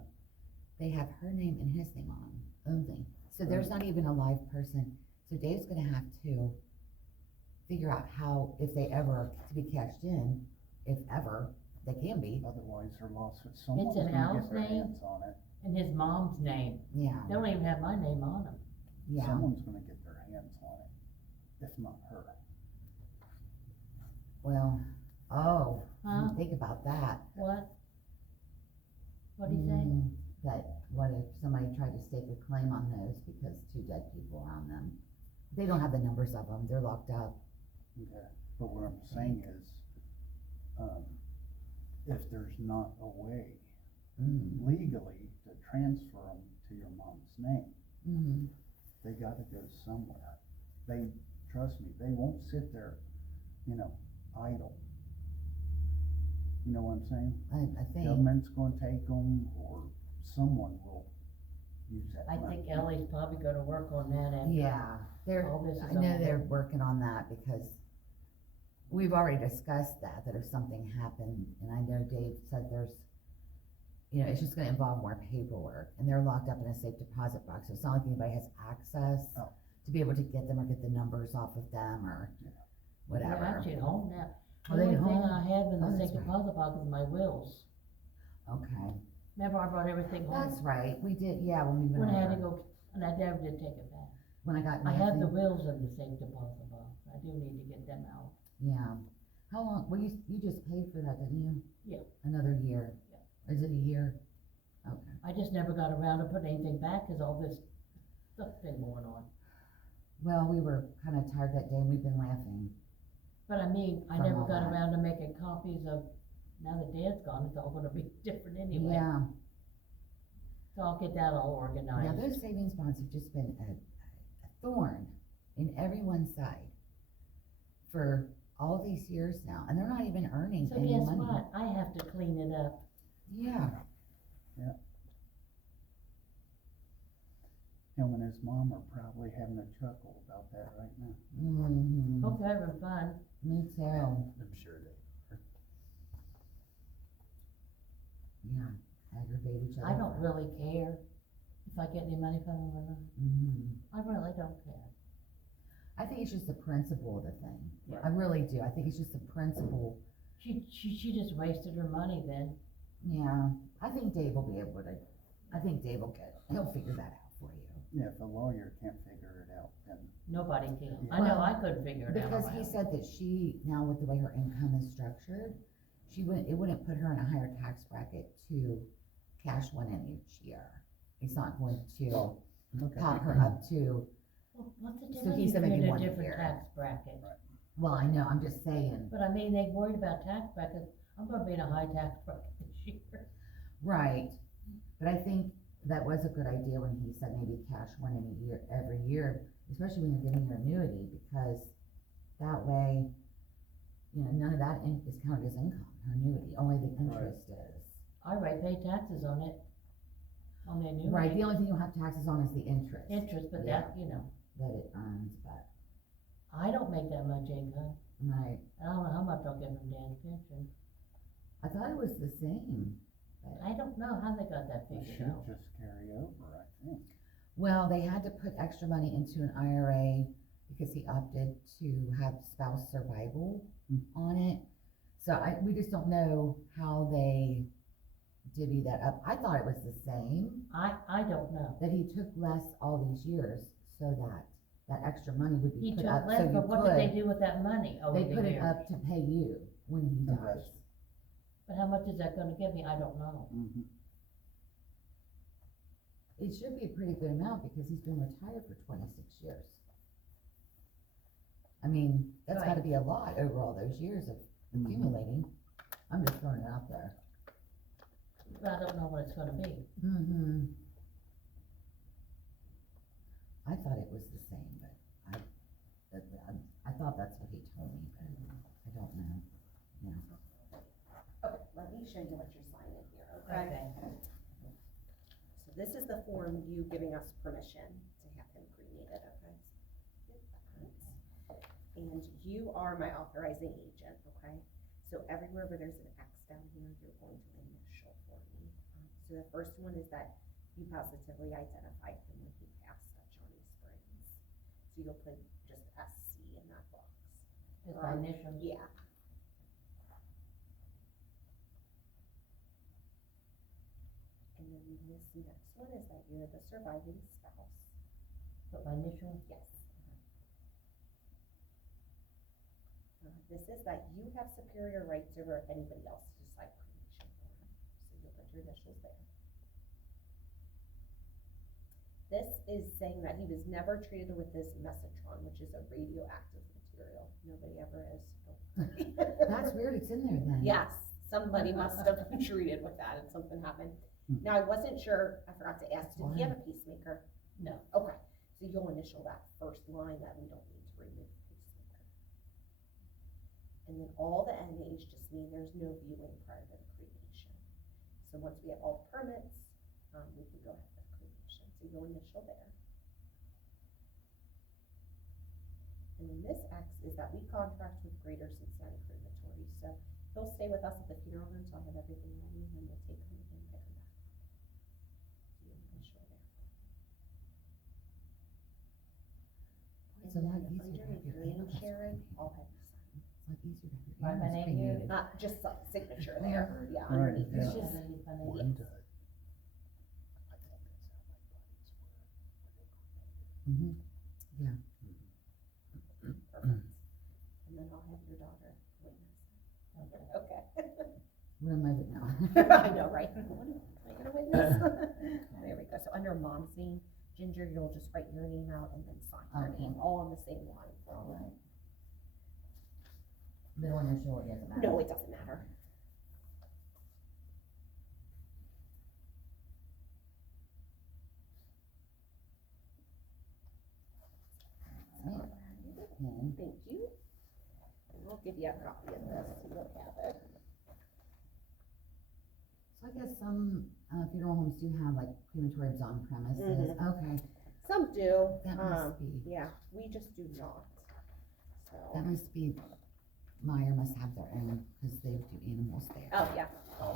they have her name and his name on them only. So there's not even a live person. So Dave's gonna have to figure out how, if they ever are to be cashed in, if ever, they can be, otherwise they're lost, but someone's in gonna Al's get their name? hands on it. And his mom's name, yeah, they don't even have my name on them. yeah. Someone's gonna get their hands on it, if not her. Well, oh, Huh? think about that. What? What'd he say? That, what if somebody tried to stake a claim on those because two dead people are on them? They don't have the numbers of them, they're locked up. Okay, but what I'm saying is, if there's not a way legally to transfer them to your mom's name, Mm-hmm. they gotta go somewhere. They, trust me, they won't sit there, idle. You know what I'm saying? I think, Government's gonna take them, or someone will use that I money. think Ellie's probably gonna work on that after yeah, they're, all this is I know over. they're working on that because we've already discussed that if something happened, and I know Dave said there's, you know, it's just gonna involve more paperwork, and they're locked up in a safe deposit box, so it's not like anybody has access Oh. to be able to get them or get the numbers off of them or Yeah. They're whatever. actually at home now. Are The they only thing home? I have in Oh, the that's safe right. deposit box is my wills. Okay, Remember I brought everything home? that's right, we did, yeah, when we When went I had to over, go, and I never did take it back. when I got I have the nothing, wills in the safe deposit box. I do need to get them out. yeah. How long, well, you just paid for that, didn't you? Yeah. Another year? Yeah. Is it a year? Okay. I just never got around to putting anything back because all this stuff's been going on. Well, we were kinda tired that day and we've been laughing. But I mean, I From never all got that. around to making copies of, now that Dad's gone, it's all gonna be different anyway. Yeah, So I'll get that all yeah, organized. those savings bonds have just been a thorn in everyone's side for all these years now, and they're not even earning So any guess money. what? I have to clean it up. Yeah, Him and his mom are probably having a chuckle about that right now. mm-hmm, Hope they're having fun. me too, I'm sure they are. yeah, aggravate each other. I don't really care if I get any money from them or not. Mm-hmm. I really don't care. I think it's just the principle of the thing, Right. I really do, I think it's just the principle, She just wasted her money then. yeah, I think Dave will be able to, he'll figure that out for you. Yeah, if a lawyer can't figure it out, then Nobody can. Yeah. I know Well, I couldn't figure it out. Because on my he own. said that she, now with the way her income is structured, it wouldn't put her in a higher tax bracket to cash one in each year. It's not going to okay. pop her up to, Well, what's the So difference he if said you're maybe in a one different year. tax bracket? well, I know, I'm just saying, But I mean, they worried about tax brackets. I'm gonna be in a high tax bracket this year. right, but I think that was a good idea when he said maybe cash one in a year, every year, especially when you're getting your annuity, because that way, you know, none of that is counted as income, her annuity, only the interest is. I already pay taxes on it, on the annuity. Right, the only thing you'll have taxes on is the interest Interest, but that, you know, that it earns, but, I don't make that much income. right, I don't know how much I'll get from Dan's pension. I thought it was the same. But, I don't know how they got that It figured should out. just carry over, I think. well, they had to put extra money into an IRA because he opted to have spouse survival on it. So we just don't know how they divvy that up. I thought it was the same, I don't know. that he took less all these years so that extra money would be He put took up, so less, you but what did they could, do with that money over they the put it years? up to pay you when he dies. Investment. But how much is that gonna give me? I don't know. Mm-hmm. It should be a pretty good amount because he's been retired for 26 years. I mean, that's Right. gotta be a lot over all those years of accumulating. I'm just throwing it out there. But I don't know what it's gonna be. Mm-hmm. I thought it was the same, but I thought that's what he told me, but I don't know. Okay, let me show you what you're signing here, okay? So this is the form you giving us permission to have him cremated, okay? Get that. And you are my authorizing agent, okay? So everywhere where there's an X down here, you're going to initial for me. So the first one is that you positively identified him when he passed at Johnny Springs. So you'll put just SC in that box. Just my initial. Yeah. And then this next one is that you're the surviving spouse. Put my initial. Yes. This is that you have superior rights over anybody else, just like cremation form. So you'll put your initials there. This is saying that he was never treated with this mesotron, which is a radioactive material. Nobody ever is. That's weird, it's in there then. Yes, somebody must have been treated with that and something happened. Now, I wasn't sure, I forgot to ask, did he have a pacemaker? No. Okay, so you'll initial that first line that we don't need to remove the pacemaker. And then all the NAs just mean there's no viewing prior to the cremation. So once we have all the permits, we can go ahead with cremation. So you'll initial there. And then this X is that we contract with Greater Cincinnati Crematory. So he'll stay with us at the funeral home, so I'll have everything ready, and then we'll take him and pick him back up. So you'll initial there. It's a lot And then easier to have your underneath name animals sharing, cremated. I'll have you sign. It's a lot easier to have your Write my animals name here? cremated. Just like signature there, yeah, Right, underneath. yeah. It's yours. just underneath my name. One died. Mm-hmm. Perfect. And then I'll have your daughter witness. Okay. What am I with now? I know, right? What am I gonna witness? There we go. So under mom's name, Ginger, you'll just write your name out and then sign your Okay. name, all on the same line. Alright. Middle initial, it doesn't matter. No, it doesn't matter. Pen. Thank you. And we'll give you a copy of this, so you'll have it. So I guess some funeral homes do have like crematoriums on premises. Okay, Some do, that must be, yeah, we just do not. that So, must be, Meyer must have their own, cause they do animals there. oh, yeah,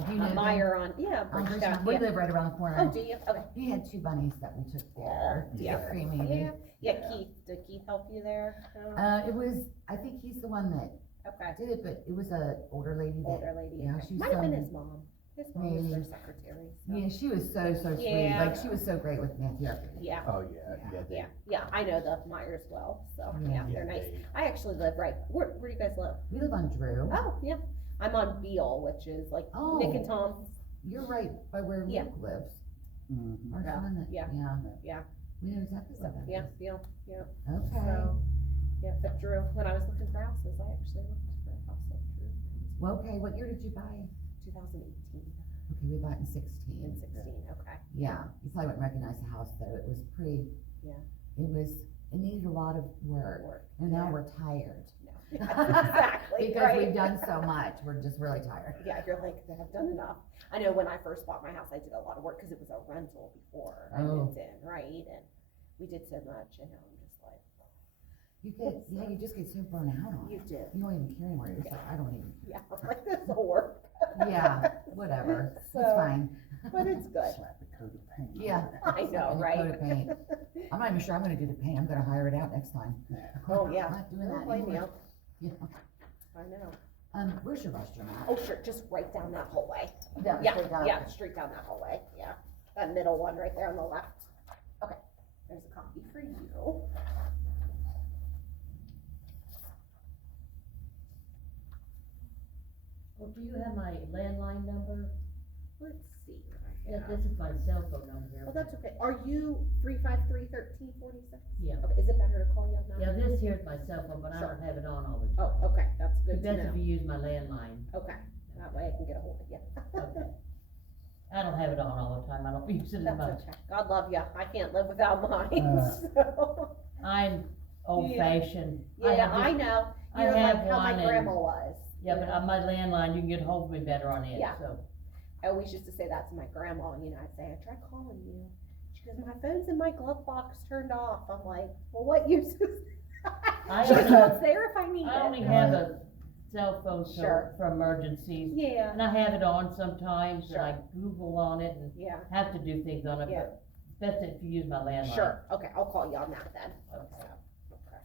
Do you know them? Meyer on, yeah, On Bridgetown, Bridgetown. We yeah. live right around the Oh, corner. do you? Okay. We had 2 bunnies that we took there to Yeah. get cremated. Yeah, Keith, did Keith help you there? No? It was, I think he's the one that Okay, did it, but it was a older lady that, older lady, yeah, okay. she's, Might have been um, his mom. His mom was their maybe. secretary, so. yeah, she was so sweet. Yeah. Like, she was so great with Matthew. Yeah, Oh, yeah, they, yeah, I know the Myers well, so, Yeah. yeah, they're yeah, nice. they, I actually live right, where do you guys live? We live on Drew. Oh, yeah, I'm on Beale, which is like Oh. Nick and Tom's, You're right by where Yeah. Luke lives. Mhm. Our Yeah, son that, yeah. yeah. yeah, We know exactly so, where that yeah, is. Beale, yeah, Okay. so, yeah, but Drew, when I was looking for houses, I actually looked for a house like Drew. Well, okay, what year did you buy? 2018 Okay, we bought in 16. and 16, okay. Yeah, you probably wouldn't recognize the house though. It was pretty. Yeah. It needed a lot of work. Work, And now yeah. we're tired. No. Exactly, Because right. we've done so much. We're just really tired. Yeah, you're like, they have done enough. I know when I first bought my house, I did a lot of work because it was a rental before I Oh. moved in, right? And we did so much, and now I'm just like, You just get so burnt out on you it. did. You don't even care anymore. You're just like, I don't even. Yeah, I'm like, this will work. Yeah, whatever. It's So- fine. But it's good. Slap a coat of paint. on Yeah. it. I know, And a right? coat of paint. I'm not even sure I'm gonna do the paint. I'm gonna hire it out next time. Oh, yeah. I'm not doing I that don't blame you. anymore. Yeah. I know. Where's your restroom at? Oh, sure, just right down that hallway. Down, Yeah, straight down. yeah, straight down that hallway, yeah. That middle one right there on the left. Okay, there's a copy for you. Well, do you have my landline number? Let's see what I Yeah, have. this is my cell phone number here. Oh, that's okay. Are you 353-1346? Yeah. Okay, is it better to call you on that? Yeah, this here's my cell phone, but I Sure. don't have it on all the time. Oh, okay, that's It's good to best if know. you use my landline. Okay, that way I can get a hold of you. Okay. I don't have it on all the time, I don't use it as much. That's okay. God love you. I can't live without mine, so. I'm old fashioned. Yeah, I know. I You're have like how my one and- grandma was. Yeah, you but know? on my landline, you can get hold of me better on it, Yeah. so. I always used to say that to my grandma, you know, I'd say, I tried calling you. She goes, my phone's in my glove box turned off. I'm like, well, what use is I She goes, only- well, it's there if I need I only it. have a cell phone Sure. for emergencies, Yeah, and I have it on sometimes, and I Sure. Google on it and yeah, have to do things on it, Yeah. but it's best if you use my landline. sure. Okay, I'll call you on that then. Okay. Okay.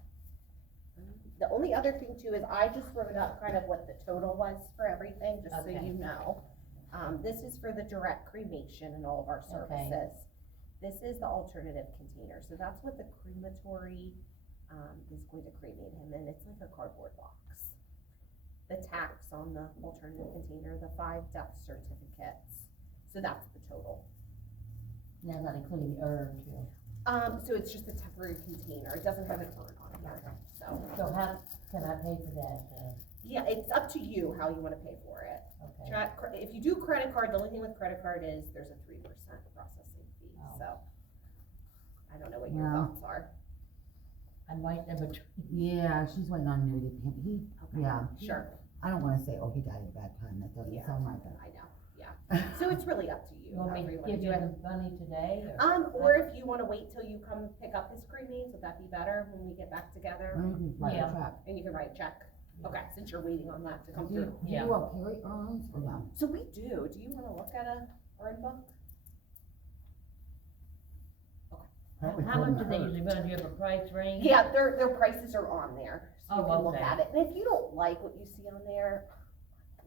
The only other thing too is I just wrote up kind of what the total was for everything, just so Okay. you know. This is for the direct cremation and all of our Okay. services. This is the alternative container, so that's what the crematory, is going to cremate him in. It's like a cardboard box. The tax on the alternative container, the 5 death certificates, so that's the total. That's not including the urn too. So it's just a temporary container, it doesn't have an urn on here, so. So how can I pay for that? Yeah, it's up to you how you wanna pay for it. Okay. If you do credit card, the only thing with credit card is there's a 3% processing fee, Oh. so. I don't know what your Wow. thoughts are. I might never. Yeah, she's waiting on nudity. Okay. Yeah. Sure, I don't wanna say, oh, he died at a bad time, that doesn't Yeah. sound right, but. I know, yeah. So it's really up to you. You want me however to wanna give do you it. the money today, or? Or if you wanna wait till you come pick up his cremains, would that be better when we get back together? Like a Yeah. check. And you can write a check? Okay, since you're waiting on that to come Do you, through. do Yeah. you all carry urns or no? So we do you wanna look at a urn book? How much do they usually run? Do you have a price range? Yeah, their prices are on there, so you Oh, can look okay. at it, and if you don't like what you see on there,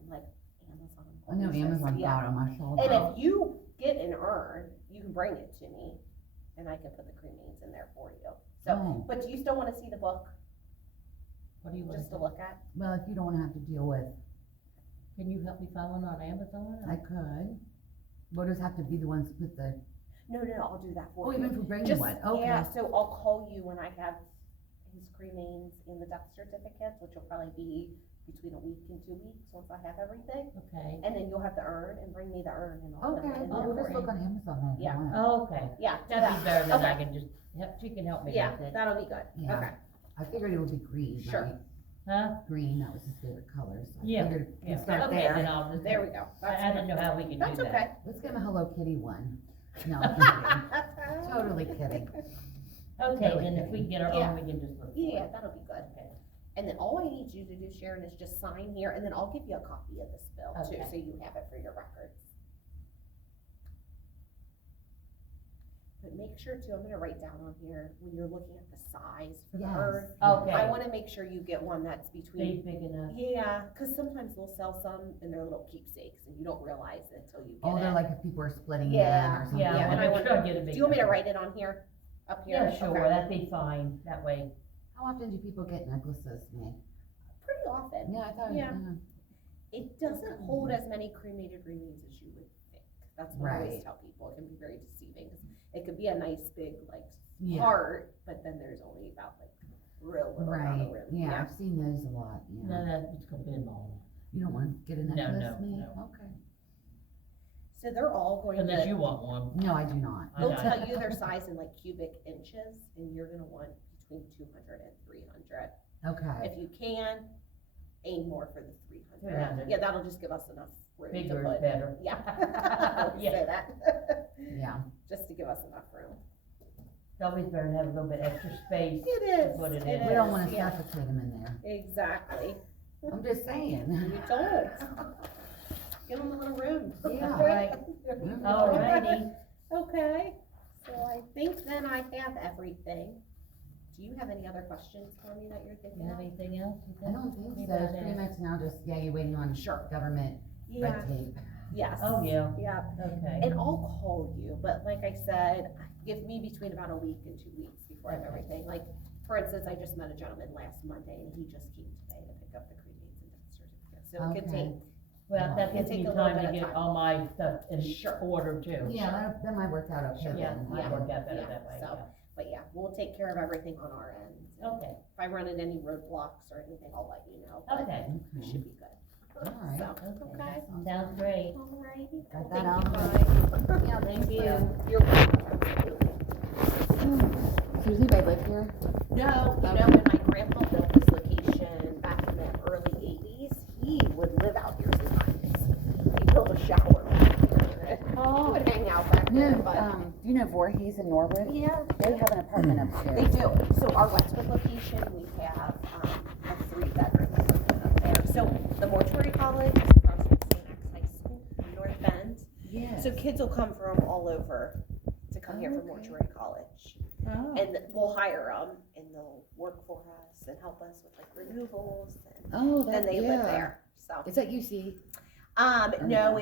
like Amazon. I know always says- Amazon yeah. got it on my shoulder. And if you get an urn, you can bring it to me, and I can put the cremains in there for you. So, Oh. but do you still wanna see the book, What do you want? just to look at? Well, if you don't wanna have to deal with, Can you help me find one on Amazon? I could. We'll just have to be the ones with the, No, I'll do that for oh, you. even if we bring you Just, one, okay. yeah, so I'll call you when I have his cremains in the death certificates, which will probably be between a week and 2 weeks, once I have everything. Okay. And then you'll have the urn, and bring me the urn, and I'll put Okay, it in oh, there we'll for just you. look on Amazon then if you Yeah. want. Oh, okay. Yeah, do That'd be that. better, then Okay. I can just, she can help me Yeah, with it. that'll be good, Yeah. okay. I figured it would be green, Sure. right? Huh? Green, that was his favorite color, so I Yeah, figured Yeah. we'd start Okay, there. then I'll just. There we go. I didn't know how we could do that. That's okay. Let's give him a Hello Kitty one. No, I'm kidding. Totally kidding. Okay, then if we get our Yeah. own, we can just look. for Yeah, it. that'll be good. Okay. And then all I need you to do, Sharon, is just sign here, and then I'll give you a copy of this bill too, Okay. so you have it for your records. But make sure too, I'm gonna write down on here, when you're looking at the size for the Yes. urn, Okay. I wanna make sure you get one that's between, Big enough. yeah, cause sometimes they'll sell some and they're little keepsakes, and you don't realize it until you Oh, get they're it. like if people are splitting in Yeah, or something. Yeah, Yeah, and I I'm want- trying to get a big. Do you want me to number. write it on here, up here? Yeah, sure, Okay. that'd be fine, that way. How often do people get necklaces made? Pretty often. Yeah, I thought, Yeah. yeah. It doesn't hold as many cremated remains as you would think. That's what I always Right. tell people. It can be very deceiving. 'Cause it could be a nice big like Yeah. heart, but then there's only about like real little amount Right, of room. yeah, I've seen those a lot, No, yeah. it's gonna be long. You don't wanna get a No, necklace no, made? no. Okay. So they're all going Unless to. you want one. No, I do not. I They'll know. tell you their size in like cubic inches, and you're gonna want between 200 and 300. Okay, If you can, aim more for the 300. 300. Yeah, that'll just give us enough room Bigger to is put. better. Yeah. I always Yeah. say that. yeah. Just to give us enough room. It's always better to have a little bit extra space. It is. Put it it in. We don't is, wanna yeah. suffocate them in there. Exactly. I'm just saying. You don't. Give them a little room. Yeah. Right. There we go. Alrighty. Okay, so I think then I have everything. Do you have any other questions for me that you're You thinking have of? anything else? you I think? don't think Leave so, that it's pretty there. much now just, yeah, you're waiting on Sure. government Yeah, red tape. yes. Oh, yeah, Yeah, okay. and I'll call you, but like I said, give me between about a week and 2 weeks before I have Okay. everything. Like, for instance, I just met a gentleman last Monday and he just came today to pick up the cremains and death certificates. So it could Okay. take, Well, that It'll gives take me a little time bit to of get time. all my stuff in Sure. order too. Yeah, that might work out okay Yeah, then. might Yeah. work out better Yeah, that way, so- yeah. but yeah, we'll take care of everything on our end. Okay, If I run into any roadblocks or anything, I'll let you know, but okay, we should be good. Alright. So, okay, okay. sounds great. Alrighty. Got Thank that you, out? guys. Yeah, thank you. You're welcome. Absolutely. Susie, they live here? No, you know, when my grandpa built this location back in the early 80s, he would live out here sometimes. He built a shower back here. He would hang out back there, No, but. do you know Voorhees in Norwood? Yeah, They have an apartment they upstairs. do. So our Westwood location, we have, a 3-bedroom apartment up there. So the mortuary college is across from St. X High School in North Bend. Yes. So kids will come from all over to come here for Okay. mortuary college. Oh. And we'll hire them and they'll work for us and help us with like removals and Oh, then that, they live yeah. there, so. Is that UC? No,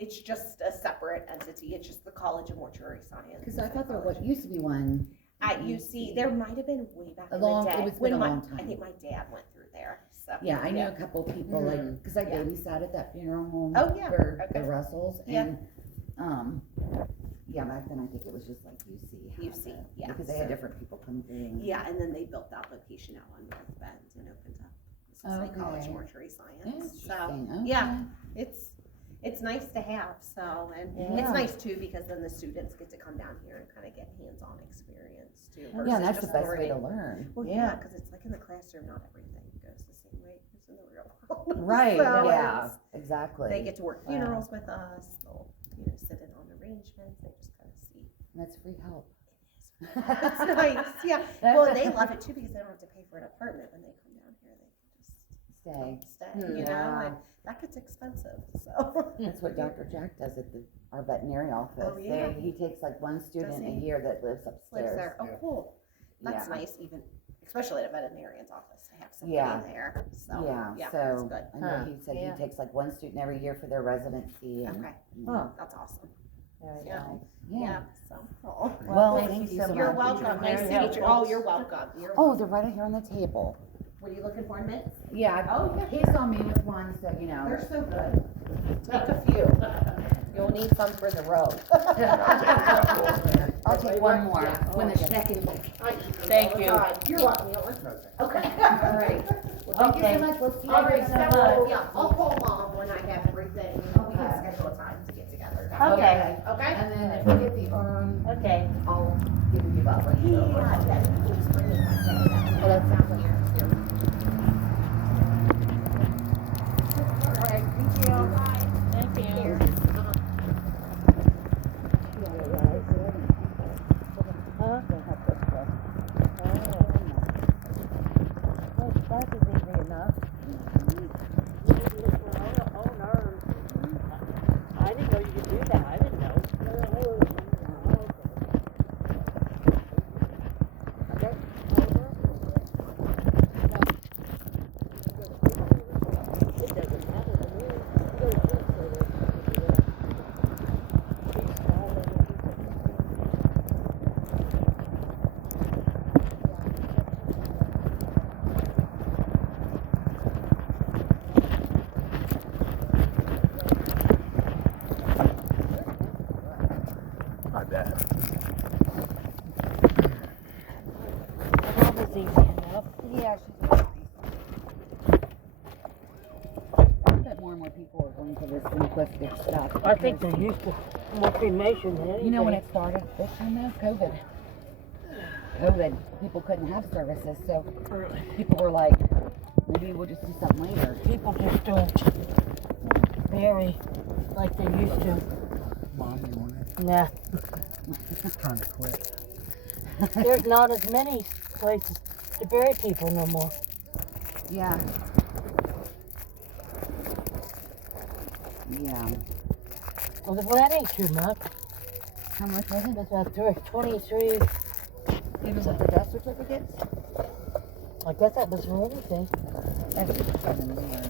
it's just a separate entity, it's just the College of Mortuary Science. Cause I thought there was, used to be one. At UC, there might have been way back A in the long- day. it's been when a my- long time. I think my dad went through there, so. Yeah, I know a couple people, like, cause I Yeah. babysat at that funeral home. Oh, yeah, For okay. the Russells Yeah. and, yeah, back then I think it was just like UC. had UC, it, yeah, Because they had so- different people come through. Yeah, and then they built that location out on North Bend and opened up Mississippi College Okay. Mortuary Science, so, Interesting, yeah. okay. it's nice to have, so, and Yeah. it's nice too, because then the students get to come down here and kind of get hands-on experience too. Yeah, versus that's the just best way to learning. learn. Well, Yeah. yeah, because it's like in the classroom, not everything goes the same way as in the real world. Right, So yeah, it's- exactly. They get to work Wow. funerals with us, they'll, sit in on arrangements, they just kind of see. And that's free help. It's nice, yeah. Well, and they love it too, because they don't have to pay for an apartment when they come down here, they can just Stay. stay, Yeah. and that gets expensive, so. That's what Dr. Jack does at our veterinary office. Oh, yeah. He takes like one student a he? year that lives Lives upstairs. there, oh, Yeah. cool, that's Yeah. nice, even, especially at a veterinarian's office, to have somebody Yeah. in there, so, Yeah, yeah, that's so good. I know Huh, he said yeah. he takes like one student every year for their residency. And, Okay, Huh. that's awesome, Very Yeah. nice. yeah. so, oh. Well, thank you so so You're much. welcome, nice to meet you, oh, you're welcome, you're Oh, welcome. they're right here on the table. What are you looking for, mints? Yeah, Oh, yeah. he saw me with one, so you know. They're so good. Take a few. You'll need some for the road. I'll take one more Yeah. when the second. Thank you. You're welcome. Okay. All right. Well, thank you Okay. so much. We'll see you All guys right, so so, much. yeah, I'll call mom when I have everything, and we can Okay. schedule a time to get together. Okay. Okay? And then if we get the urn, Okay. I'll give you that one. Yeah, then you can just bring it back in. Well, that sounds like Here. All right, thank you. Thank you. Huh? Well, that is easy enough. I didn't know you could do that. I didn't know. It doesn't matter to me. Not bad. That was easy enough. Yeah, she's nice. I bet more and more people are going for this simplistic stuff. I think they're used to more cremation than anything. You know when it started? This time though, COVID. COVID. People couldn't have services, so people were like, maybe we'll just do something later. People just don't bury like they used to. Mom, you want it? Nah, Trying to quit. there's not as many places to bury people no more. Yeah. Yeah. Well, that ain't too much. How much was it? That's about 23. Even with the death certificates? I guess that was for everything. That's just fun and weird.